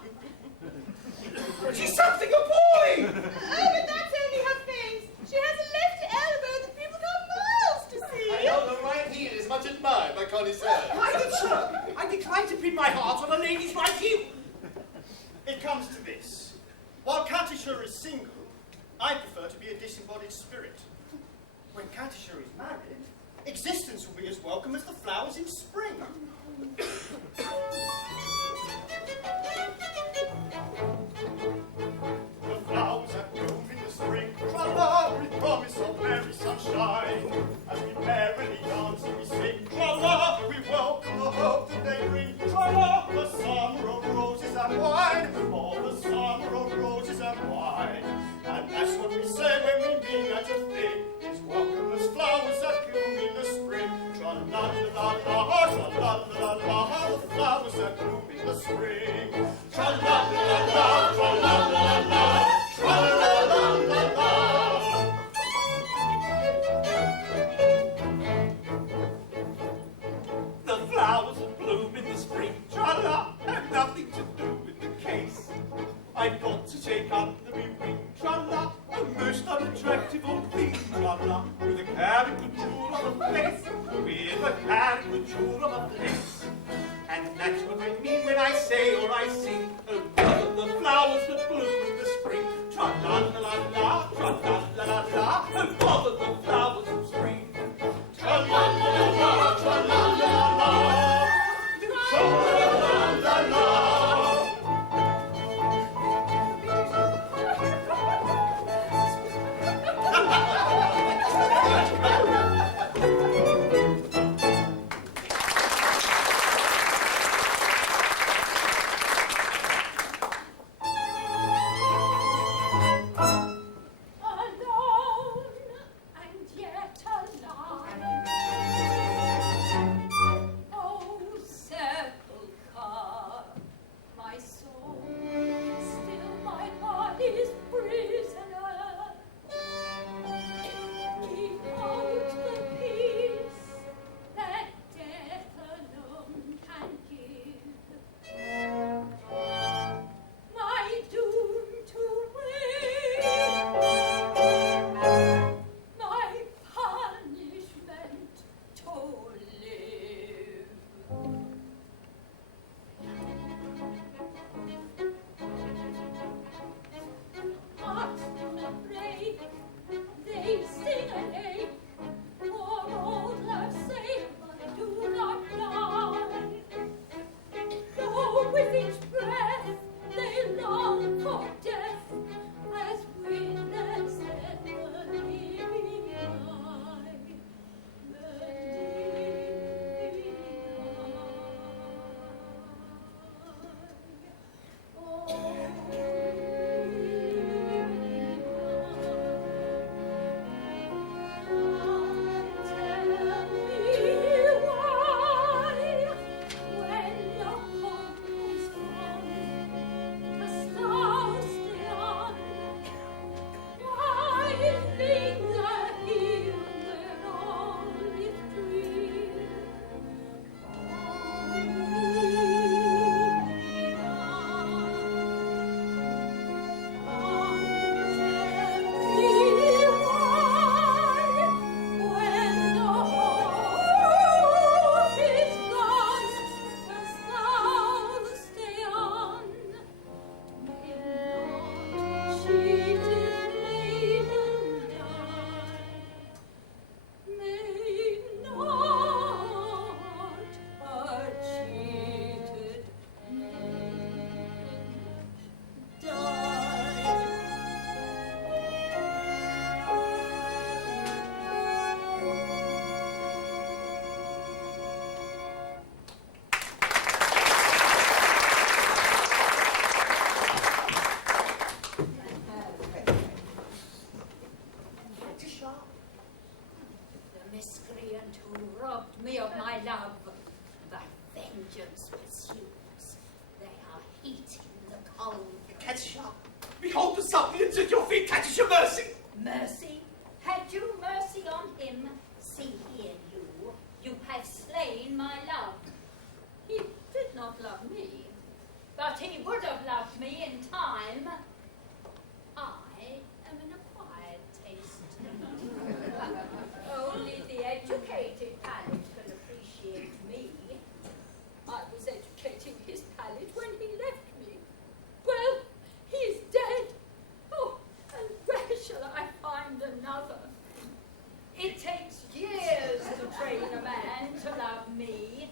She's something appalling! Oh, but that's only her face. She has a left elbow that people go miles to see. I know the right heel is much admired by connoisseurs. My good sir, I decline to pin my heart on a lady's right heel. It comes to this. While Katisha is single, I prefer to be a disembodied spirit. When Katisha is married, existence will be as welcome as the flowers in spring. The flowers that bloom in the spring, tra-la, with promise of merry sunshine. As we merrily dance and we sing, tra-la, we welcome the hope that they bring. Tra-la, the summer of roses and wine, all the summer of roses and wine. And that's what we say when we mean that a thing is welcome as flowers that bloom in the spring. Tra-la-la-la-la, tra-la-la-la-la, the flowers that bloom in the spring. Tra-la-la-la-la, tra-la-la-la-la, tra-la-la-la-la. The flowers that bloom in the spring, tra-la, have nothing to do with the case. I've got to take under me wing, tra-la, a most unattractive old thing, tra-la, with a caricature of a face, with a caricature of a face. And that's what I mean when I say or I sing, oh, brother, the flowers that bloom in the spring, tra-la-la-la-la, tra-la-la-la-la, oh, brother, the flowers of spring. Tra-la-la-la, tra-la-la-la-la, tra-la-la-la-la. Behold the suppliants at your feet, catch your mercy. Mercy? Had you mercy on him? See here, you have slain my love. He did not love me, but he would have loved me in time. I am an acquired taste. Only the educated palate can appreciate me. I was educating his palate when he left me. Well, he's dead. Oh, and where shall I find another? It takes years to train a man to love me.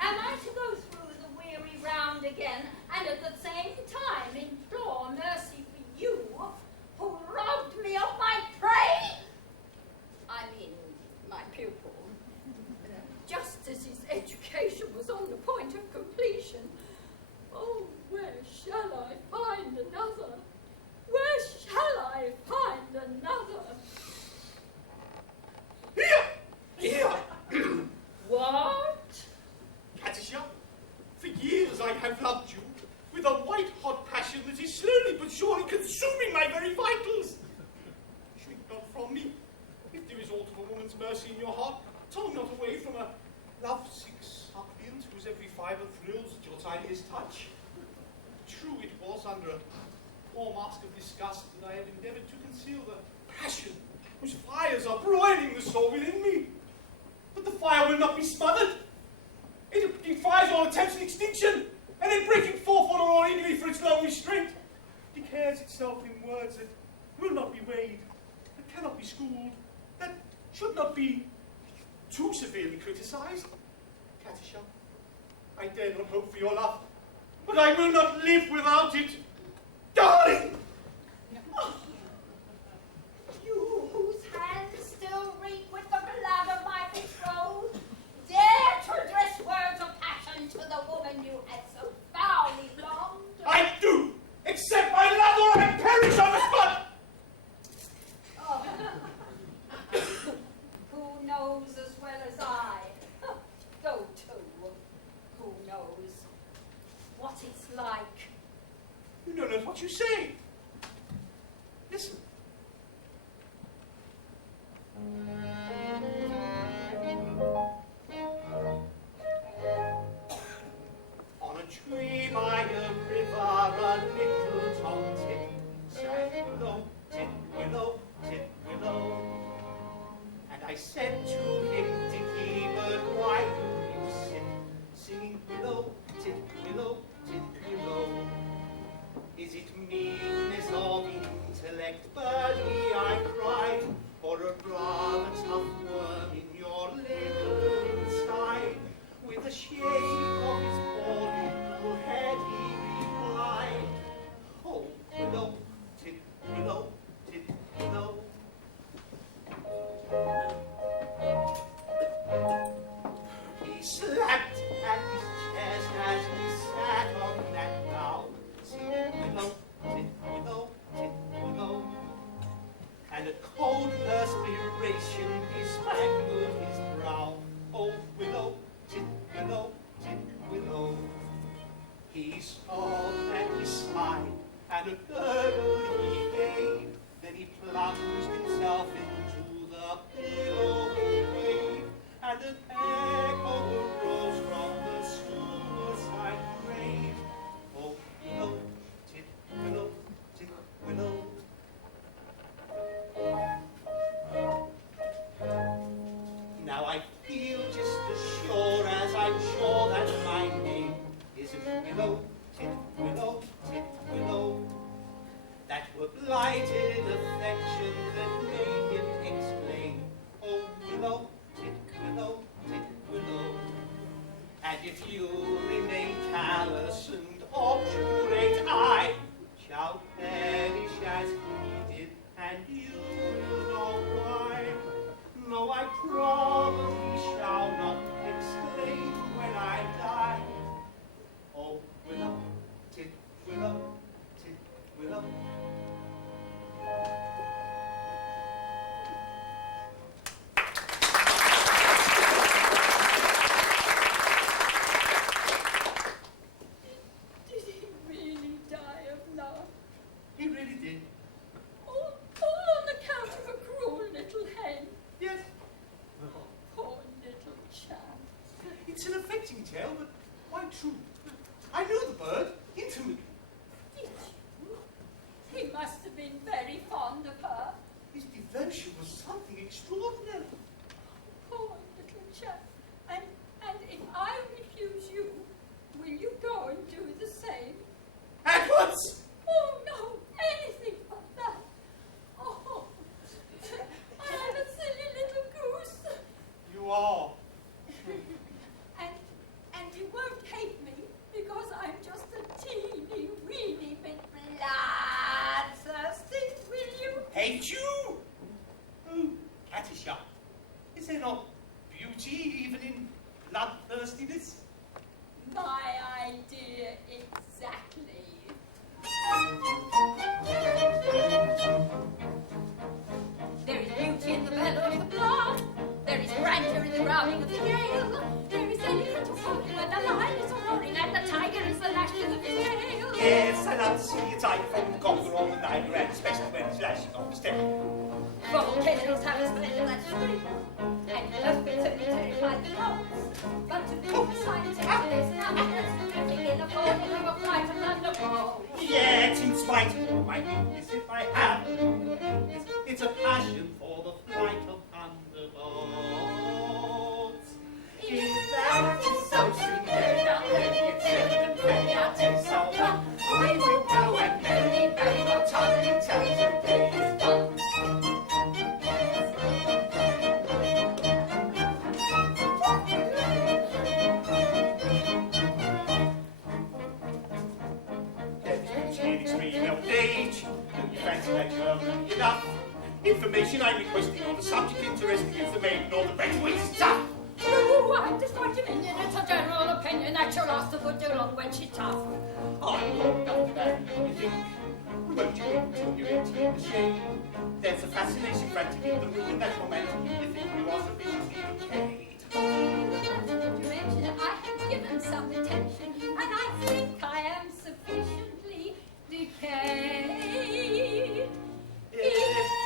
Am I to go through the weary round again and at the same time implore mercy for you, who robbed me of my prey? I mean, my pupil. Just as his education was on the point of completion. Oh, where shall I find another? Where shall I find another? Here! What? Katisha, for years I have loved you with a white-hot passion that is slowly but surely consuming my very vitals. Shrink not from me. If there is aught of a woman's mercy in your heart, turn not away from a love-sick suppliant whose every fibre thrills at your tiniest touch. True it was under a poor mask of disgust that I have endeavoured to conceal the passion whose fires are broiling the soul within me. But the fire will not be smothered. It defies all attempts at extinction, and then breaking forth all the more eagerly for its long restraint, declares itself in words that will not be weighed, that cannot be schooled, that should not be too severely criticised. Katisha, I dare not hope for your love, but I will not live without it. Darling! You whose hands still reek with the blood of my betrothed, dare to address words of passion to the woman you had so foully wronged? I do! Accept my love or I perish on the spot! Oh. Who knows as well as I? Go to. Who knows what it's like? You know not what you say. Listen. On a tree by a river, a little tomtit sat below, tit willow, tit willow. And I said to him, Dicky bird, why do you sit singing willow, tit willow, tit willow? Is it meanness of intellect, birdie, I cried, or a rather tough worm in your little inside? With a shake of his poor little head, he replied, oh, willow, tit willow, tit willow. He slapped at his chest as he sat on that bough, singing willow, tit willow, tit willow. And a cold perspiration bespangled his brow. Oh, willow, tit willow, tit willow. He stopped and he sighed, and a gurgle he gave. Then he plunged himself into the billowing wave, and an echo rose from the suicide grave. Oh, willow, tit willow, tit willow. Now I feel just as sure as I'm sure that my name isn't Willow, tit willow, tit willow. That were blighted affection that made him explain. Oh, willow, tit willow, tit willow. And if you remain callous and obdurate, I shall perish as he did, and you will know why. No, I probably shall not exclaim when I die. Oh, willow, tit willow, tit willow. Did he really die of love? He really really did. All on account of a cruel little hen. Yes. Oh, poor little chap. It's an affecting tale, but quite true. I knew the bird intimately. Did you? He must have been very fond of her. His devotion was something extraordinary. Poor little chap. And if I refuse you, will you go and do the same? At once! Oh, no, anything but that. Oh, I am a silly little goose. You are. And you won't hate me because I'm just a teeny weeny bit bloodthirsty, will you? Hate you? Oh, Catisha. Is there not beauty even in bloodthirstiness? My idea exactly. There is beauty in the bellow of the blood. There is grandeur in the growling of the gale. There is elephant falling when the lion is roaring, and the tiger is the lashing of his tail. Yes, I love to see a tiger from the conquer on the Niger, and especially when it's lashing off his tail. Volcanoes have a splendor that's free, and earthquakes only terrify the gods. But to be beside there's nothing living in a falling of a flight of thunderbolts. Yet, in spite of all my weakness, if I have, it's a passion for the flight of thunderbolts. If that is so, sing there down there, it's evident very out in soul. We will go and merrily, merry, not time to tell the day is done. Enough information I'm requesting on the subject interesting is the maiden or the better way stuff. No, I'm just my dominion. It's a general opinion that you'll ask the good deal on when she's tough. I'm long enough to that, you think? Won't you wait until you're empty in the shade? There's a fascination frantic in the room that romantic you think we are sufficiently decayed. You mention I have given some attention, and I think I am sufficiently decayed. If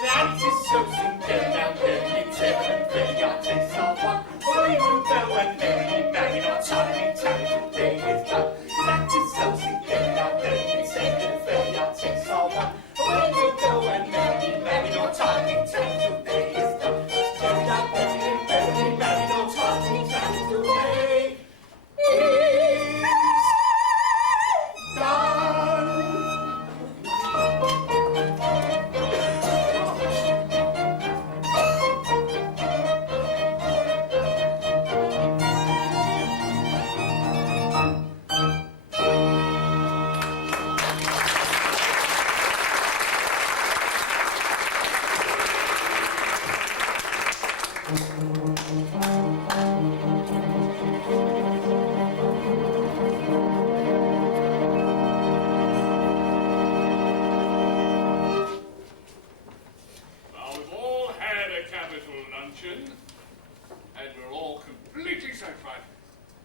that is so, sing there down there, it's evident very out in someone. We will go and merrily, merry, not time to tell the day is done. That is so, sing there down there, it's evident very out in someone. We will go and merrily, merry, not time to tell the day is done. Merry down there, merrily, merry, not time to tell the day is done. Now, we've all had a capital luncheon, and we're all completely satisfied.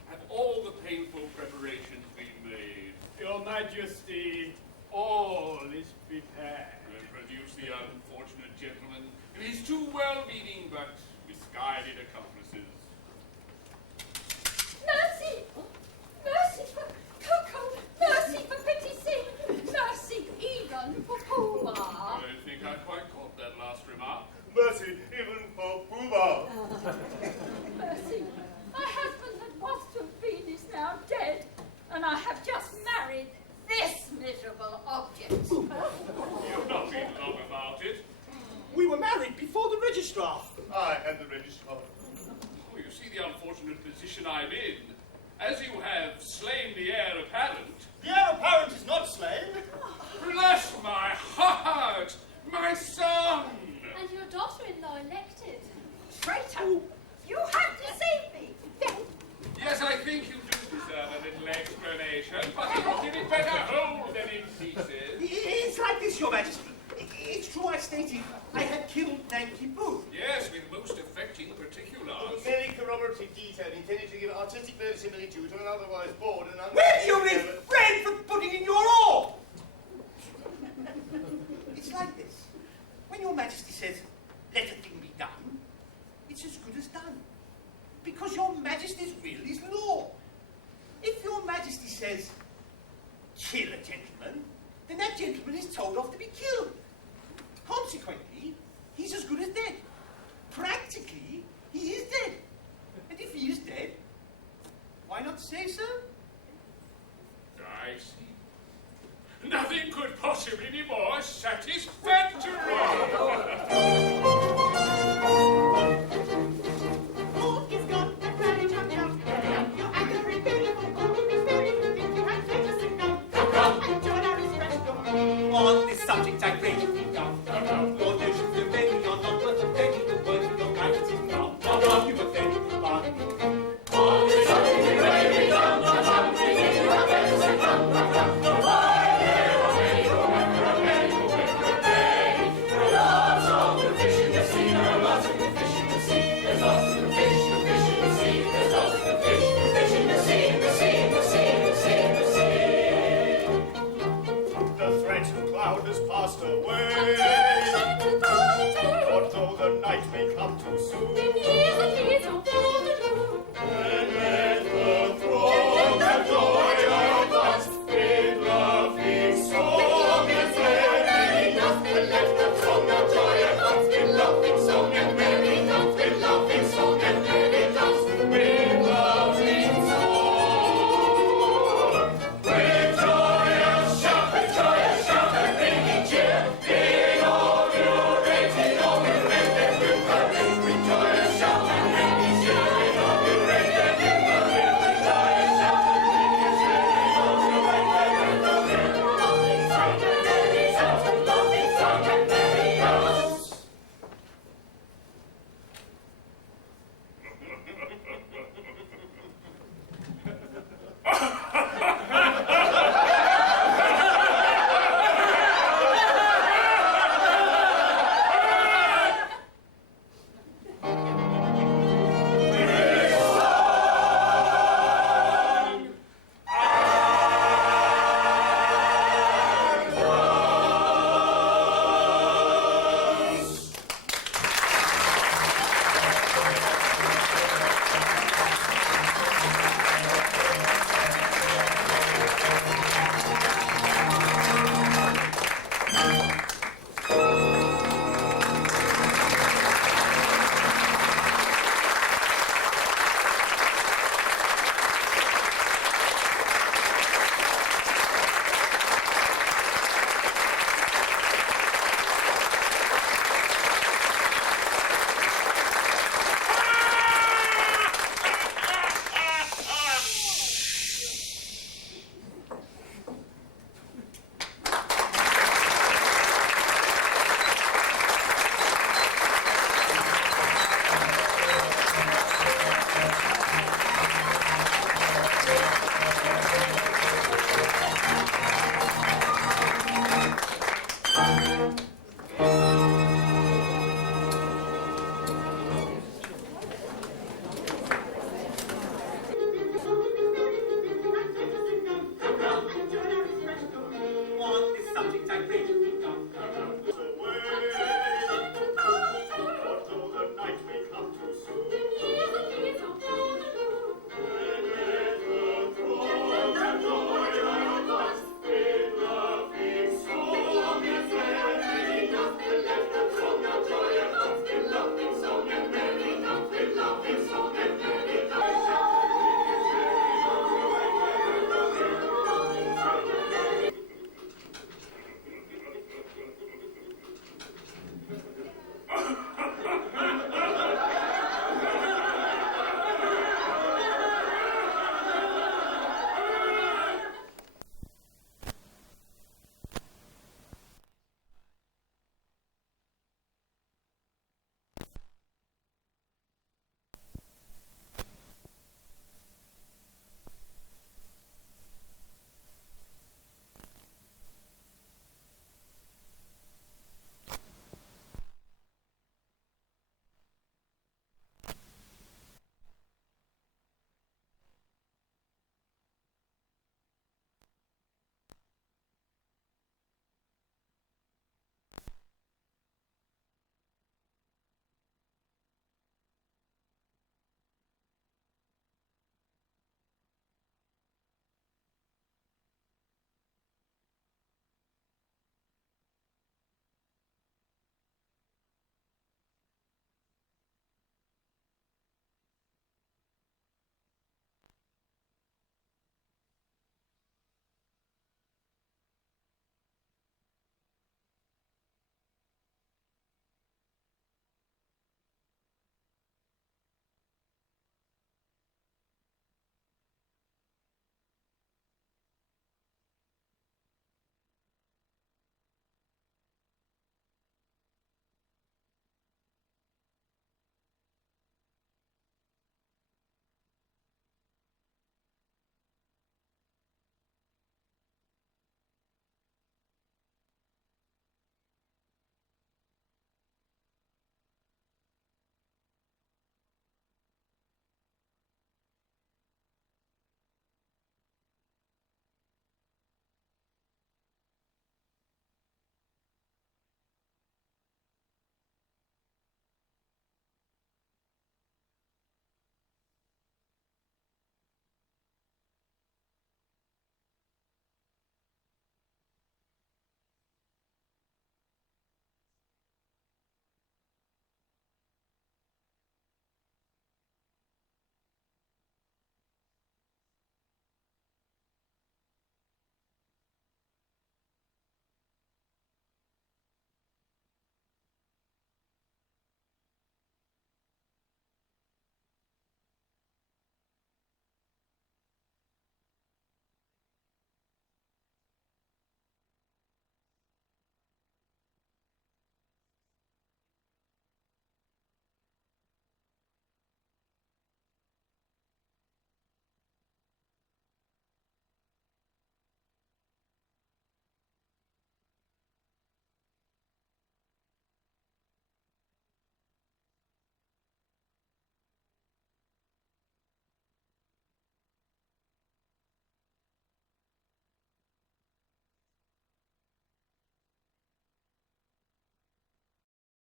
Have all the painful preparations been made? Your Majesty, all is prepared. Produce the unfortunate gentleman and his two well-meaning but misguided accomplices. Mercy! Mercy for Coco! Mercy for pity's sake! Mercy even for Puma! I think I quite caught that last remark. Mercy, even for Pooh-Bah. Mercy! My husband that was to have been is now dead, and I have just married this miserable object. You've not been long about it. We were married before the registrar. I had the registrar. Oh, you see the unfortunate position I'm in. As you have slain the heir apparent. The heir apparent is not slain. Bless my heart! My son! And your daughter-in-law elected. Traitor! You have deceived me! Yes, I think you do deserve a little explanation, but you will give it better whole than in pieces. It's like this, Your Majesty. It's true I stated I had killed Nanky Boo. Yes, with most affecting It particulars. was a very corroborative detail intended to give artistic verisimilitude to an otherwise bored and Where do you live? Bread for putting in your oar! When Your Majesty says, let a thing be done, it's as good as done. Because Your Majesty's will is law. If Your Majesty says, kill a gentleman, then that gentleman is told off to be killed. Consequently, he's as good as dead. Practically, he is dead. And if he is dead, why not say so? I see. Nothing could possibly be more satisfactory. Oh, he's got a very jump, jump. You're angry, beautiful, oh, it's very you think you have to sit down. And join our expression. On this subject, I greatly doubt. Your notions of many are not worth a penny. The word of your guidance is now. You offend, but On this subject we greatly doubt, we think you have better sit down. Why there are many who remember a penny, who remember a penny. There are lots of good fish in the sea, there are lots of good fish in the sea. There's lots of good fish in the sea. There's lots of good fish in the sea, in the sea, in the sea, in the sea, in the sea. The threat of cloud has passed away. What though the night may come too soon? And let the throng of joy at once with laughing song and merry dance. And let the throng of joy at once with laughing song and merry dance. With laughing song and merry dance. With laughing song. With joyous shout and ringing cheer. In all your ranks, in all your ranks, and with parade. With joyous shout and ringing cheer. In all your ranks, and with parade. With joyous shout and ringing cheer. In all your ranks, and with parade. Laughing song and merry dance. Laughing song and merry dance.